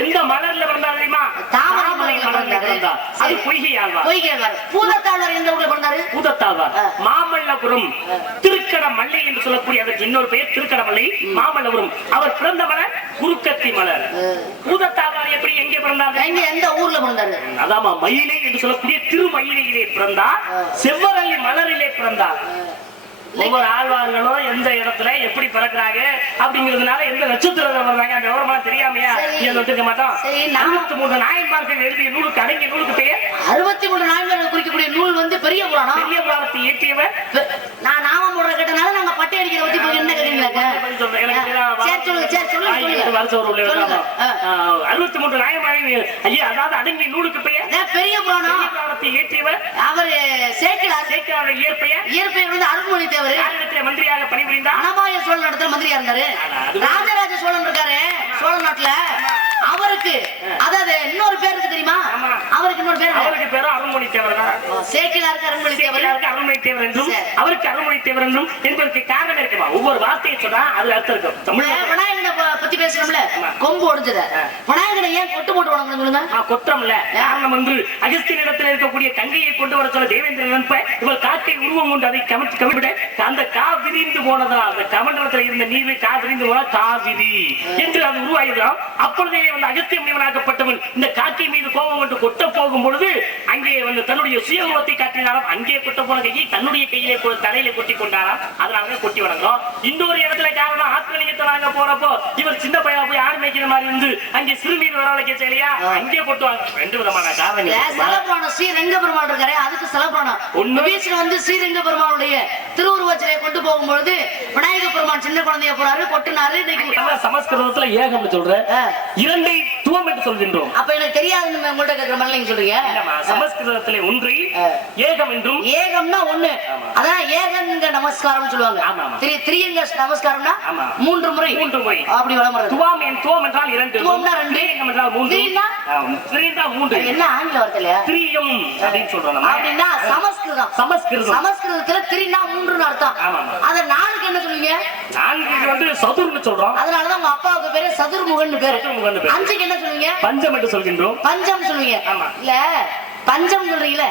எந்த மலர்ல பிறந்தாரு தெரியுமா? தாமரை மலர்ல பிறந்தார். அது பொய்கை ஆழ்வார். பொய்கை ஆழ்வார். பூதத்தாழ்வார் எந்த ஊர்ல பிறந்தாரு? பூதத்தாழ்வார் மாமல்லபுரம் திருக்கடமல்லை என்று சொல்லக்கூடிய அதற்கு இன்னொரு பெயர் திருக்கடமல்லை, மாமல்லபுரம். அவர் பிறந்த மலர் குறுக்கத்தி மலர். பூதத்தாழ்வார் எப்படி எங்கே பிறந்தார்? எந்த ஊர்ல பிறந்தாரு? அதாமா மயிலை என்று சொல்லக்கூடிய திருமயிலையிலே பிறந்தார். செவ்வரளி மலரிலே பிறந்தார். ஒவ்வொரு ஆழ்வார்களும் எந்த இடத்துல எப்படி பிறக்கிறாங்க அப்படிங்கிறதுனால எந்த நட்சத்திரத்துல வர்றாங்க அந்த விவரமா தெரியாமையா வச்சிருக்க மாட்டோம். 63 நாயன்மார்கள் எழுதிய நூலுக்கு அடங்கிய நூலுக்கு பெயர் 63 நாயன்மார்கள் குறிக்கக்கூடிய நூல் வந்து பெரிய புராணம். பெரிய புராணத்தை இயற்றியவர் நான் நாமம் போடுற கேட்டனால நாங்க பட்டை அடிக்கிற பத்தி போய் என்ன கேக்குறீங்க? சொல்லுங்க. 63 நாயன்மார்கள் ஐயா அதாவது அடங்கிய நூலுக்கு பெயர் பெரிய புராணம். புராணத்தை இயற்றியவர் அவர் சேக்கிழார். சேக்கிழார் இயற்பெயர் வந்து அருள்மொழி தேவர். மந்திரியாக பணிபுரிந்தார். அனபாய சோழன் இடத்துல மந்திரியா இருந்தாரு. ராஜராஜ சோழன் இருக்காரு சோழ நாட்டுல. அவருக்கு அதாவது இன்னொரு பேர் இருக்கு தெரியுமா? அவருக்கு இன்னொரு பேர். அவருக்கு பேரு அருள்மொழி தேவர் தான். சேக்கிழாருக்கு அருள்மொழி தேவர். அருள்மொழி தேவர் என்றும் அவருக்கு அருள்மொழி தேவர் என்றும் என்பதற்கு காரணம் இருக்குமா? ஒவ்வொரு வார்த்தையை சொன்னா அது அர்த்தம் இருக்கும். தமிழ் விநாயகனை பத்தி பேசணும்ல, கொம்பு ஒடிஞ்சத விநாயகனை ஏன் கொட்டு போட்டு வணங்கணும் சொல்லுங்க? கொற்றம்ல காரணம் வந்து அகஸ்தியன் இடத்துல இருக்கக்கூடிய கங்கையை கொண்டு வர சொல்ல தேவேந்திரன் நினைப்ப இவர் காக்கை உருவம் கொண்டு அதை கவிட அந்த கா விரிந்து போனதா அந்த கமண்டலத்தில் இருந்த நீர் கா விரிந்து போனா காவிரி என்று அது உருவாகிதான். அப்பொழுதே வந்து அகஸ்திய முனிவனாகப்பட்டவன் இந்த காக்கை மீது கோபம் கொண்டு கொட்ட போகும் பொழுது அங்கே வந்து தன்னுடைய சுய உருவத்தை காட்டினாலும் அங்கே கொட்ட போன கையை தன்னுடைய கையிலே தலையில கொட்டி கொண்டாராம். அதனால கொட்டி வணங்குறோம். இன்னொரு இடத்துல காரணம் ஆத்மலிங்கத்தை வாங்க போறப்போ இவர் சின்ன பையன் போய் ஆடு மேய்க்கிற மாதிரி இருந்து அங்கே சிறுமீன் வரவழைக்க இல்லையா அங்கே கொட்டுவாங்க. 2 விதமான காரணங்கள். சலபுராணம் ஸ்ரீரங்க பெருமாள் இருக்காரு, அதுக்கு சலபுராணம். வீச்சுல வந்து ஸ்ரீரங்க பெருமானுடைய திருவுருவச்சிலையை கொண்டு போகும்பொழுது விநாயக பெருமான் சின்ன குழந்தைய போறாரு, கொட்டுனாரு. சமஸ்கிருதத்துல ஏகம் சொல்ற 2ஐ துவம் என்று சொல்கின்றோம். அப்ப எனக்கு தெரியாதுன்னு உங்கள்ட்ட கேட்கிற மாதிரி நீங்க சொல்றீங்க. சமஸ்கிருதத்திலே ஒன்றை ஏகம் என்றும், ஏகம்னா ஒண்ணு, அதான் ஏகங்க நமஸ்காரம் சொல்லுவாங்க. திரியங்க நமஸ்காரம்னா 3 முறை அப்படி வளமுறை. துவம் என்றால் 2, துவம்னா 2, ஏகம் என்றால் 3, திரியனா 3. என்ன ஆங்கில வார்த்தையில திரியம் அப்படின்னு சொல்றோம். அப்படின்னா சமஸ்கிருதத்துல திரினா 3ன்னு அர்த்தம். அத 4க்கு என்ன சொல்லுவீங்க? 4க்கு வந்து சதுர்னு சொல்றோம். அதனாலதான் உங்க அப்பாவுக்கு பேரு சதுர்முகன் பேரு. 5க்கு என்ன சொல்லுவீங்க? பஞ்சம் என்று சொல்கின்றோம். பஞ்சம் சொல்லுவீங்க. இல்ல பஞ்சம் சொல்றீங்களே,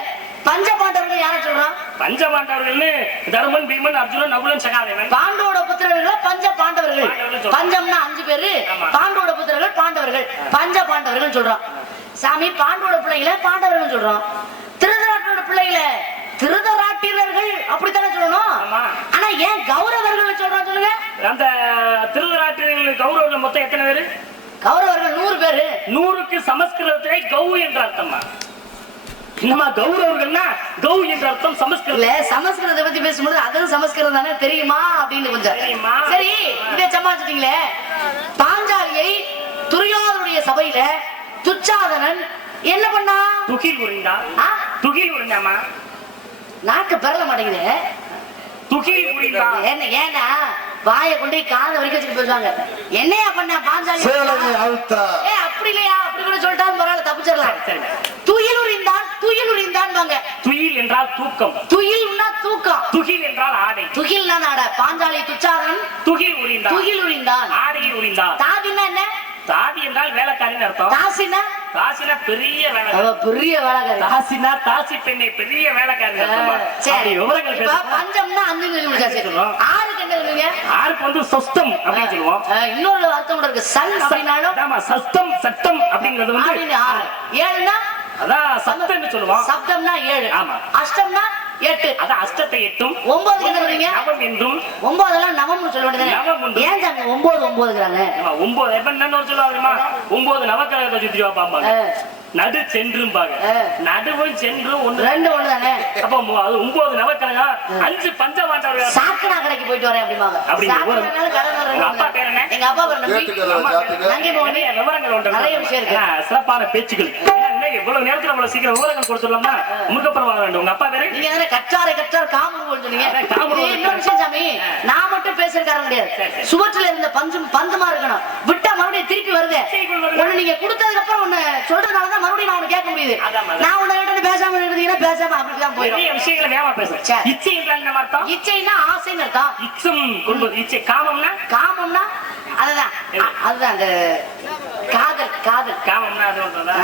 பஞ்ச பாண்டவர்கள் யார சொல்றோம்? பஞ்ச பாண்டவர்கள்னு தர்மன், பீமன், அர்ஜுனன், நகுலன், சகாதேவன். பாண்டவோட புத்திரர்கள் பஞ்ச பாண்டவர்கள். பஞ்சம்னா 5 பேரு, பாண்டவோட புத்திரர்கள் பாண்டவர்கள், பஞ்ச பாண்டவர்கள் சொல்றோம். சாமி பாண்டவோட பிள்ளைகளை பாண்டவர்கள் சொல்றோம். திருதராட்டோட பிள்ளைகளை திருதராட்டிரர்கள் அப்படித்தானே சொல்லணும். ஆனா ஏன் கௌரவர்கள் சொல்றோம் சொல்லுங்க? அந்த திருதராட்டிரர்கள் கௌரவர்கள் மொத்தம் எத்தனை பேரு? கௌரவர்கள் 100 பேரு. 100க்கு சமஸ்கிருதத்திலே கௌ என்ற அர்த்தமா? என்னமா கௌரவர்கள்னா கௌ என்ற அர்த்தம் சமஸ்கிருதம். சமஸ்கிருதத்தை பத்தி பேசும்போது அதுவும் சமஸ்கிருதம் தானே தெரியுமா அப்படின்னு கொஞ்சம். சரி, இதை சமாளிச்சிட்டீங்களே. பாஞ்சாலியை துரியோதனுடைய சபையில துச்சாதனன் என்ன பண்ணா? துகில் உறிந்தாமா? நாக்கு பெறல மாட்டேங்குது. துகில் உரிந்தான். ஏன்னா வாயை கொண்டு காதை வரைக்கும் வச்சுட்டு போயிடுவாங்க. என்னையா பண்ண பாஞ்சாலி? சேலனை அழுத்தா. அப்படி இல்லையா? அப்படி கூட சொல்லிட்டாலும் பரவாயில்ல, தப்பிச்சிடலாம். சரிங்க. துயில் உரிந்தான், துயில் உரிந்தான் வாங்க. துயில் என்றால் தூக்கம், துயில்னா தூக்கம், துகில் என்றால் ஆடை. துகில்னா நாட. பாஞ்சாலி துச்சாதன் துகில் உரிந்தான், துயில் உரிந்தான். ஆடையை உரிந்தான். தாதின்னா என்ன? தாதி என்றால் வேலைக்காரின்னு அர்த்தம். தாசினா தாசினா பெரிய அவ வேலைக்காரி. பெரிய வேலைக்காரி. தாசினா தாசி பெண்ணை பெரிய வேலைக்காரி அர்த்தமா? சரி, அப்படி விவரங்கள் இப்ப பேசுறோம். பஞ்சம்னா அஞ்சு முடிச்சாச்சு. ஆறுக்கு என்ன சொல்லுவீங்க? ஆறுக்கு வந்து சொஸ்தம் அப்படின்னு சொல்லுவோம். இன்னொரு அர்த்தம் கூட இருக்கு. சன் அப்படின்னாலும் ஆமா, சஸ்தம் சட்டம் அப்படிங்கிறது வந்து அப்படின்னு ஆறு. ஏழுனா அதான் சப்தம்னு சொல்லுவோம். சப்தம்னா ஏழு. ஆமா. அஷ்டம்னா எட்டு. அதான் அஷ்டத்தை எட்டும். ஒன்பதுக்கு என்ன சொல்றீங்க? நவம் என்றும். ஒன்பதெல்லாம் நவம்னு சொல்ல வேண்டியது. நவம் உண்டு. ஏன் தாங்க ஒன்பது ஒன்பதுங்கிறாங்க? ஆமா, 9 எப்ப என்ன சொல்லுவாங்க? 9 நவக்கிரகத்தை சுத்தி வைப்பாங்க. நடு சென்றும்பாங்க. நடுவும் சென்றும் ஒண்ணு ரெண்டு ஒண்ணு தானே. அப்ப அது 9 நவக்கிரகம், 5 பஞ்சமாண்டவர்கள். சாக்கடா கடைக்கு போயிட்டு வரேன் அப்படிம்பாங்க. அப்படி சாக்கடைனால கடை உங்க அப்பா பேர் என்ன? எங்க அப்பா பேர் நம்பி. நங்கை மோகன். நிறைய விவரங்கள் உண்டு. நிறைய விஷயம் இருக்கு. சிறப்பான பேச்சுக்கள். என்ன இவ்வளவு நேரத்துல அவ்வளவு சீக்கிரம் விவரங்கள் கொடுத்துடலாமா? முகப்புறம் வாங்க வேண்டும். உங்க அப்பா பேரு? நீங்க தானே கற்றாரை கற்றார் காமூர் சொன்னீங்க. இது இன்னொரு விஷயம் சாமி. நான் மட்டும் பேசுறதுக்காரன் கிடையாது. சுவற்றில இருந்த பந்துமா இருக்கணும். விட்டா மறுபடியும் திருப்பி வருது. ஒண்ணு நீங்க கொடுத்ததுக்கு அப்புறம் ஒண்ணு சொல்றதுனாலதான் மறுபடியும் நான் உனக்கு கேட்க முடியுது. நான் உன்னை கிட்ட பேசாம இருந்தீங்கன்னா பேசாம அப்படிதான் போயிடும். நிறைய விஷயங்களை வேகமா பேசுறேன். இச்சை என்றால் என்ன அர்த்தம்? இச்சைன்னா ஆசைன்னு அர்த்தம். இச்சம் கொள்வது இச்சை. காமம்னா? காமம்னா அதுதான் அதுதான் அந்த காதல். காதல் காமம்னா அது ஒன்றுதான்.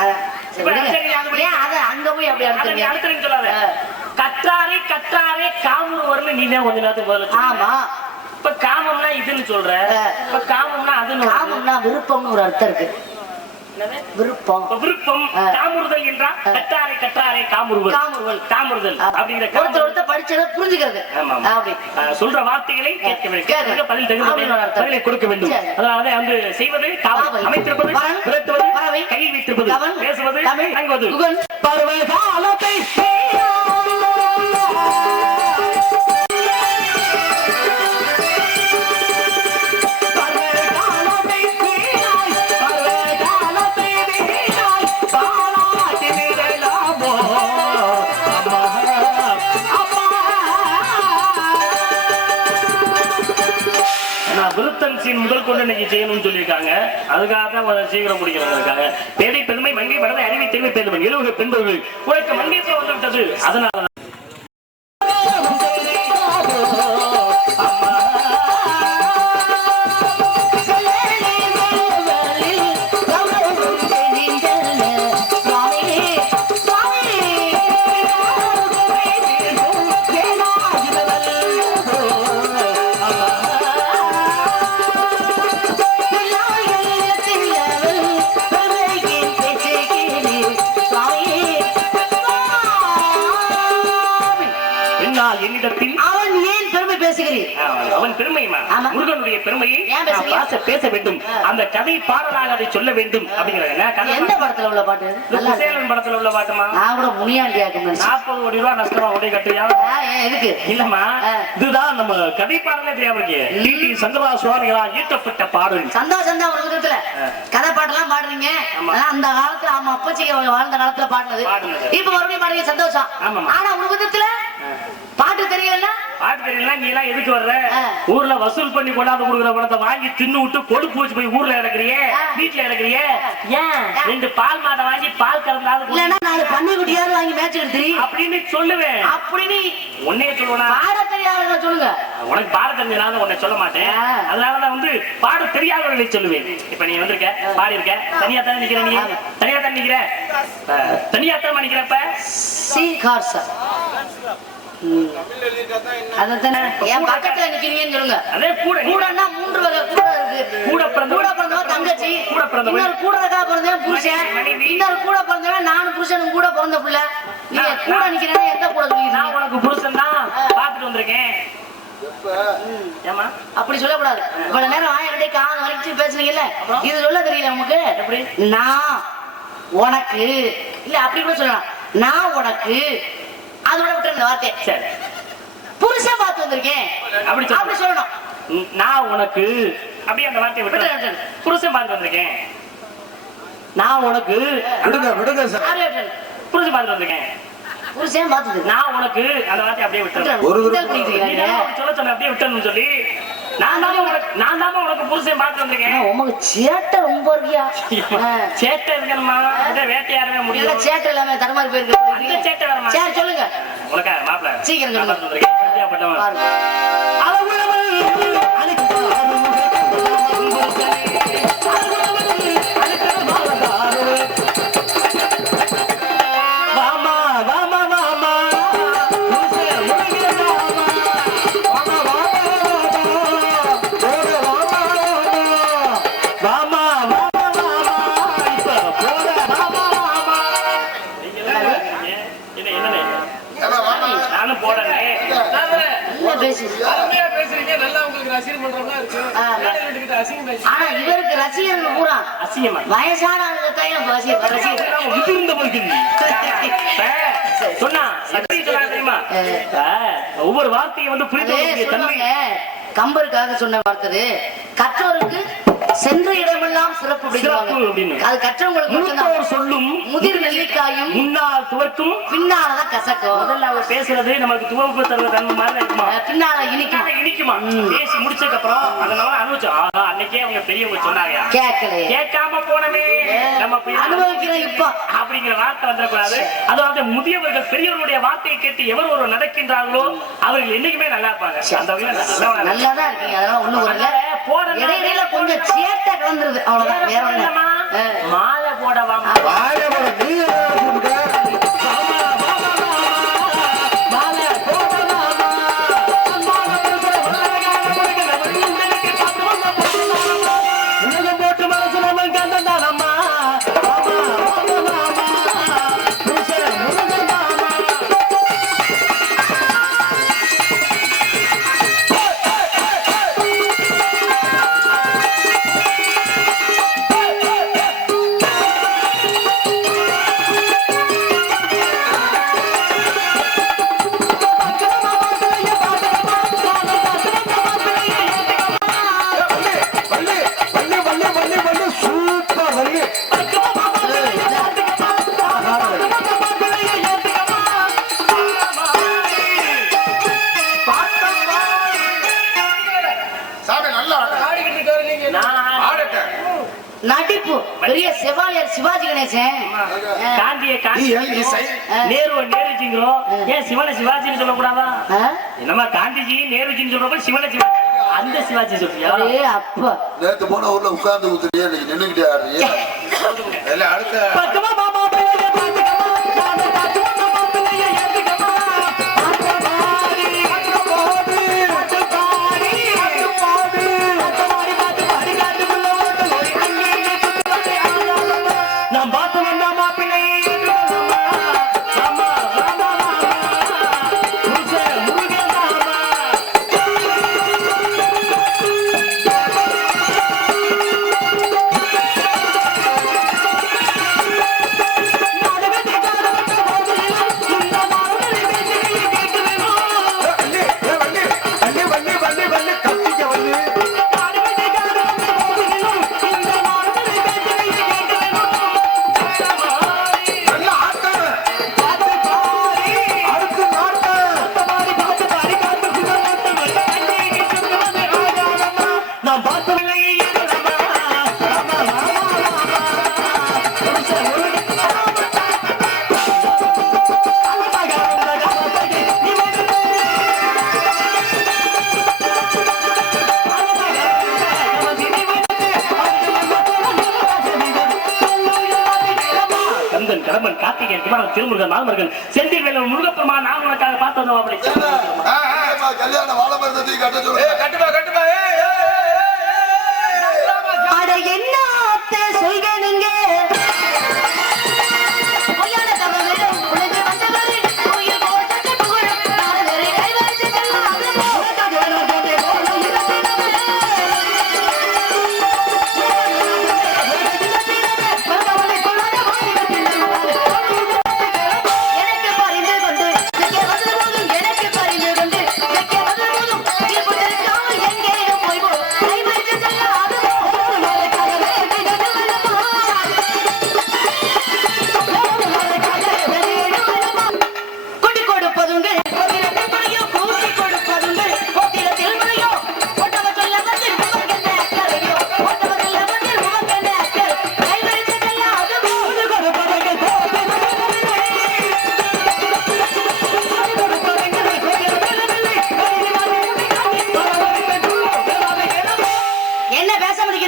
அங்க போய் அப்படி அடுத்து சொல்லாத. கற்றாரே கற்றாரே காமூர் வரல. நீதான் கொஞ்ச நேரத்துக்கு முதல்ல. ஆமா. இப்ப காமம்னா இதுன்னு சொல்ற. இப்ப காமம்னா அதுன்னு. காமம்னா விருப்பம்னு ஒரு அர்த்தம் இருக்கு. விருப்பம் விருப்பம். காமுறுதல் என்றால் கற்றாரை கற்றாரை காமுறுதல். காமுறுதல் காமுறுதல் அப்படிங்கிற ஒருத்தர் படிச்சத புரிஞ்சுக்கிறது. அப்படி சொல்ற வார்த்தைகளை கேட்க வேண்டும். பதில் பதிலை கொடுக்க வேண்டும். அதனால வந்து செய்வது காவல், அமைத்திருப்பது, விரட்டுவது, கையில் வைத்திருப்பது, பேசுவது, தங்குவது. பருவகாலத்தை முதல் கொண்டு இன்னைக்கு செய்யணும்னு சொல்லியிருக்காங்க. அதுக்காக தான் சீக்கிரம் முடிக்கிறவங்களுக்காக பேதை பெருமை மங்கை படத்தை அறிவை தெரிவி பெருமை எழுவுக பெண்பவர்கள் உனக்கு மங்கை வந்து விட்டது. அதனால என்னிடத்தில் அவன் ஏன் பெருமை பேசுகிறீர்? அவன் பெருமைமா முருகனுடைய பெருமையை பேச வேண்டும். அந்த கதை பாடலாக அதை சொல்ல வேண்டும் அப்படிங்கிறாங்க. எந்த படத்துல உள்ள பாட்டு? சேலம் படத்துல உள்ள பாட்டுமா? நான் கூட முனியாண்டியாக்கு 40 கோடி ரூபாய் நஷ்டமா உடைய கட்டுறியா? எதுக்கு இல்லம்மா, இதுதான் நம்ம கதை பாடலே தெரியாம டிடி சங்கரா சுவாமிகளா ஈட்டப்பட்ட பாடல். சந்தோஷம் தான் ஒரு விதத்துல. கதை பாட்டெல்லாம் பாடுறீங்க. அந்த காலத்துல ஆமா அப்பச்சி வாழ்ந்த காலத்துல பாடுனது. இப்ப மறுபடியும் பாடுறீங்க, சந்தோஷம். ஆனா ஒரு விதத்துல பாட்டு தெரியல. பாட்டு தெரியல. நீ எல்லாம் எதுக்கு வர்ற? ஊர்ல வசூல் பண்ணி கொண்டாந்து கொடுக்குற பணத்தை வாங்கி தின்னு விட்டு கொழுப்பு வச்சு போய் ஊர்ல இறக்குறியே, வீட்டுல இறக்குறியே. ஏன் 2 பால் மாட்டை வாங்கி பால் கறந்தாலும் இல்லன்னா 4 பண்ணி குட்டியாவது வாங்கி மேட்ச் எடுத்துறீ அப்படின்னு சொல்லுவேன். அப்படின்னு உன்னையே சொல்லுவேனா? பாட தெரியாதவங்க சொல்லுங்க. உனக்கு பாட தெரிஞ்சனால உன்னை சொல்ல மாட்டேன். அதனாலதான் வந்து பாட தெரியாதவர்களை சொல்லுவேன். இப்ப நீ வந்திருக்க, பாடி இருக்க, தனியா தானே நிக்கிற. நீ தனியா தானே நிக்கிற. தனியா தானே நிக்கிறப்ப சி கார்ஸ் அதத்தானே என் பக்கத்துல நிக்கிறீங்கன்னு சொல்லுங்க. அதே கூட கூடன்னா 3 வகை கூட இருக்கு. கூட பிறந்தவ தங்கச்சி, இன்னொரு கூட இருக்கா பிறந்தவன் புருஷன், இன்னொரு கூட பிறந்தவன் நானும் புருஷனும் கூட பிறந்த பிள்ளை. நீங்க கூட நிக்கிறேன்னா எந்த கூட சொல்லிக்கிறீங்க? நான் உனக்கு புருஷன் தான் பாத்துட்டு வந்திருக்கேன். ஏமா அப்படி சொல்லக்கூடாது. இவ்வளவு நேரம் வாயக்கட்டை காது வரைக்கும் பேசுனீங்கல்ல, இது சொல்ல தெரியல உங்களுக்கு? எப்படி? நான் உனக்கு இல்ல அப்படி கூட சொல்லலாம். நான் உனக்கு அதோட விட்டு இந்த வார்த்தை. சரி, புருஷன் பார்த்து வந்திருக்கேன் அப்படி சொல்லணும். நான் உனக்கு அப்படியே அந்த வார்த்தையை விட்டு புருஷன் பார்த்து வந்திருக்கேன். நான் உனக்கு விடுங்க விடுங்க சார். புருஷன் பார்த்து வந்திருக்கேன். புருஷன் பார்த்தது நான் உனக்கு அந்த வார்த்தை அப்படியே விட்டுறேன். சொல்ல சொன்ன அப்படியே விட்டணும்னு சொல்லி நான் தான் உனக்கு புருஷன் பார்த்து வந்திருக்கேன். உனக்கு சேட்டை ரொம்ப இருக்கியா? சேட்டை இருக்கணுமா? வேட்டையாடவே முடியல. சேட்டை எல்லாமே தரமாரி போயிருக்கு. அந்த சேட்டை வரமா? சரி சொல்லுங்க. உனக்கா மாப்பிள்ள சீக்கிரம் சொல்லுங்க. ஆனா இவருக்கு ரசிகர்கள் பூரா வயசான ஒவ்வொரு வார்த்தையை வந்து புரிந்து கம்பருக்காக சொன்ன வார்த்தை கற்றோருக்கு சென்ற இடமெல்லாம் சிறப்பு அது கற்றவங்களுக்கு சொல்லும் முதிர் நெல்லிக்காயும் முன்னால் துவர்க்கும் பின்னாலதான் கசக்கும். முதல்ல அவர் பேசுறது நமக்கு துவப்பு தருவ தன்மை மாதிரி இருக்குமா, பின்னால இனிக்குமா. பேசி முடிச்சதுக்கு அப்புறம் அதனால அனுபவிச்சோம். அன்னைக்கே அவங்க பெரியவங்க சொன்னாங்க, கேட்காம போனமே நம்ம அனுபவிக்கிறோம் இப்ப அப்படிங்கிற வார்த்தை வந்துடக்கூடாது. அதாவது முதியவர்கள் பெரியவர்களுடைய வார்த்தையை கேட்டு எவர் ஒரு நடக்கின்றார்களோ அவர்கள் என்னைக்குமே நல்லா இருப்பாங்க. அந்த வகையில நல்லாதான் இருக்கீங்க. அதெல்லாம் ஒண்ணு இடையில கொஞ்சம் சேட்டை கலந்துருது, அவ்வளவுதான். வேற ஒண்ணுமா? மாலை போடவா? நடிப்பு பெரிய செவாலியர் சிவாஜி கணேசன். நேருஜிங்கிறோம், ஏன் சிவனை சிவாஜின்னு சொல்லக்கூடாதா? என்னமா காந்திஜி நேருஜின்னு சொல்றப்ப சிவனை சிவாஜி, அந்த சிவாஜி சொல்றியா? அப்பா நேத்து போன ஊர்ல உட்கார்ந்து ஊத்துறியா, இன்னைக்கு நின்னுக்கிட்டே ஆடுறியா? அடுத்த கார்த்திகேயன் குமாரன் திருமுருகன் மாமர்கள் செந்தில் வேலன் முருகப்பெருமான் நான் உனக்காக பார்த்து வந்தோம். அப்படி கல்யாண வாழ மரத்தை கட்ட சொல்லுங்க. கட்டுமா அட என்ன சொல்லுங்க எனக்கு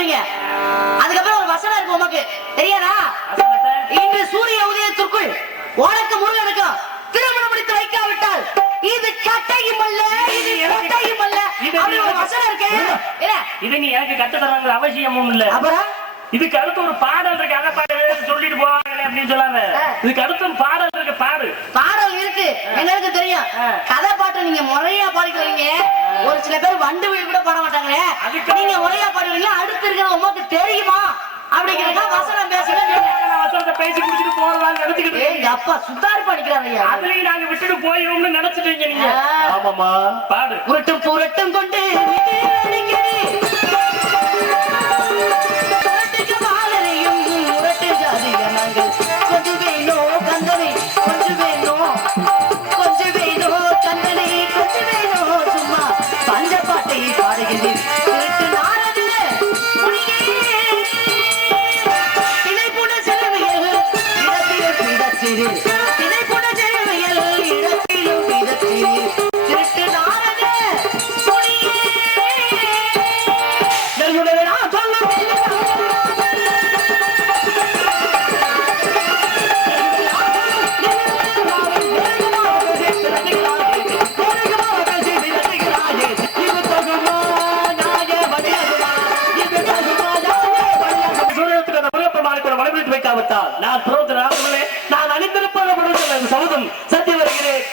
படிக்கிறீங்க. அதுக்கப்புறம் ஒரு வசனம் இருக்கு உமக்கு தெரியாதா? இன்று சூரிய உதயத்திற்குள் உனக்கு முருகனுக்கும் திருமணம் முடித்து வைக்காவிட்டால் இது கட்டையும் அல்ல, இது கட்டையும் அல்ல. அப்படி ஒரு வசனம் இருக்கு. இல்ல இது நீ எனக்கு கட்ட தரங்கிற அவசியமும் இல்ல. அப்புறம் இதுக்கு அடுத்து ஒரு பாடல் இருக்கு, அதை பாடு சொல்லிட்டு போவாங்களே அப்படின்னு சொல்லாங்க. இதுக்கு அடுத்து பாடல் இருக்கு, பாடு. பாடல் இருக்கு, எங்களுக்கு தெரியும். கதை பாட்டு நீங்க முறையா பாடிக்கிறீங்க. ஒரு சில பேர் வண்டு வீடு கூட பாட மாட்டாங்களே, நீங்க முறையா பாடுவீங்க. அடுத்து இருக்கிற உமக்கு தெரியுமா அப்படிங்கிறதா வசனம் பேசுங்க. வசனத்தை பேசி குடிச்சிட்டு போறதான்னு நினைச்சுக்கிட்டு எங்க அப்பா சுத்தாரி படிக்கிறாங்க. அதுலயும் நாங்க விட்டுட்டு போயிடும்னு நினைச்சிட்டீங்க நீங்க. ஆமாமா, பாடு. உருட்டும் புரட்டும் கொண்டு கொஞ்சம் வேணும் கந்தனை, கொஞ்சம் வேணும், கொஞ்சம் வேணும் கந்தனை, கொஞ்சம் வேணும் சும்மா பஞ்ச பாட்டை பாடுகின்றேன். திருட்டு நாரது திணைப்புட செலவையல் இடத்திலும் பிதற்றிரு, திணைப்புட செலவையல் இடத்திலும் பிதற்றிரு. திருட்டு நாரது நான் புரோதனாகவே நான் அணிந்திருப்பது சமுதம் சத்தி வருகிறேன்.